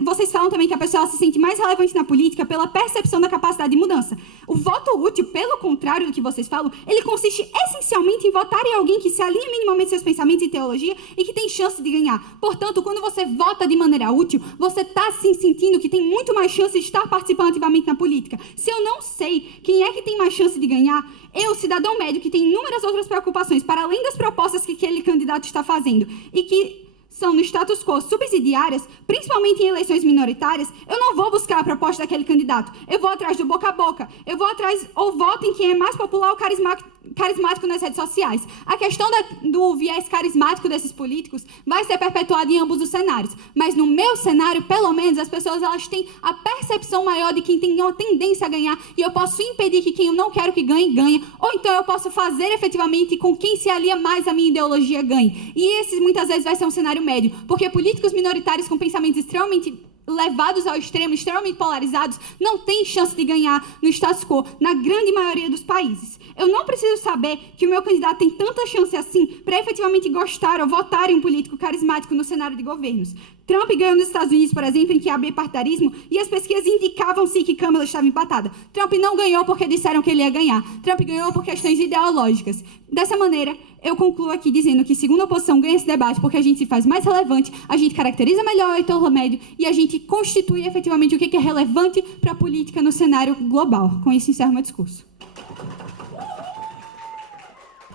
Vocês falam também que a pessoa se sente mais relevante na política pela percepção da capacidade de mudança. O voto útil, pelo contrário do que vocês falam, ele consiste essencialmente em votar em alguém que se alinha minimamente seus pensamentos e teologia e que tem chance de ganhar. Portanto, quando você vota de maneira útil, você está se sentindo que tem muito mais chance de estar participando ativamente na política. Se eu não sei quem é que tem mais chance de ganhar, eu, cidadão médio, que tem inúmeras outras preocupações, para além das propostas que aquele candidato está fazendo, e que são no status quo subsidiárias, principalmente em eleições minoritárias, eu não vou buscar a proposta daquele candidato. Eu vou atrás do boca a boca. Eu vou atrás ou voto em quem é mais popular ou carismático nas redes sociais. A questão do viés carismático desses políticos vai ser perpetuada em ambos os cenários. Mas no meu cenário, pelo menos, as pessoas elas têm a percepção maior de quem tem uma tendência a ganhar e eu posso impedir que quem eu não quero que ganhe, ganhe. Ou então eu posso fazer efetivamente com quem se alia mais à minha ideologia ganhe. E esse muitas vezes vai ser um cenário médio, porque políticos minoritários com pensamentos extremamente levados ao extremo, extremamente polarizados, não têm chance de ganhar no status quo na grande maioria dos países. Eu não preciso saber que o meu candidato tem tanta chance assim para efetivamente gostar ou votar em um político carismático no cenário de governos. Trump ganhou nos Estados Unidos, por exemplo, em que havia partidarismo e as pesquisas indicavam-se que Kamala estava empatada. Trump não ganhou porque disseram que ele ia ganhar. Trump ganhou por questões ideológicas. Dessa maneira, eu concluo aqui dizendo que, segundo a oposição, ganha esse debate porque a gente se faz mais relevante, a gente caracteriza melhor o eleitor médio e a gente constitui efetivamente o que é relevante para a política no cenário global. Com isso, encerro meu discurso.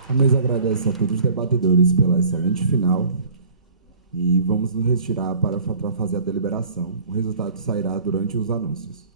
A mesa agradece a todos os debatedores pela excelente final e vamos nos retirar para fazer a deliberação. O resultado sairá durante os anúncios.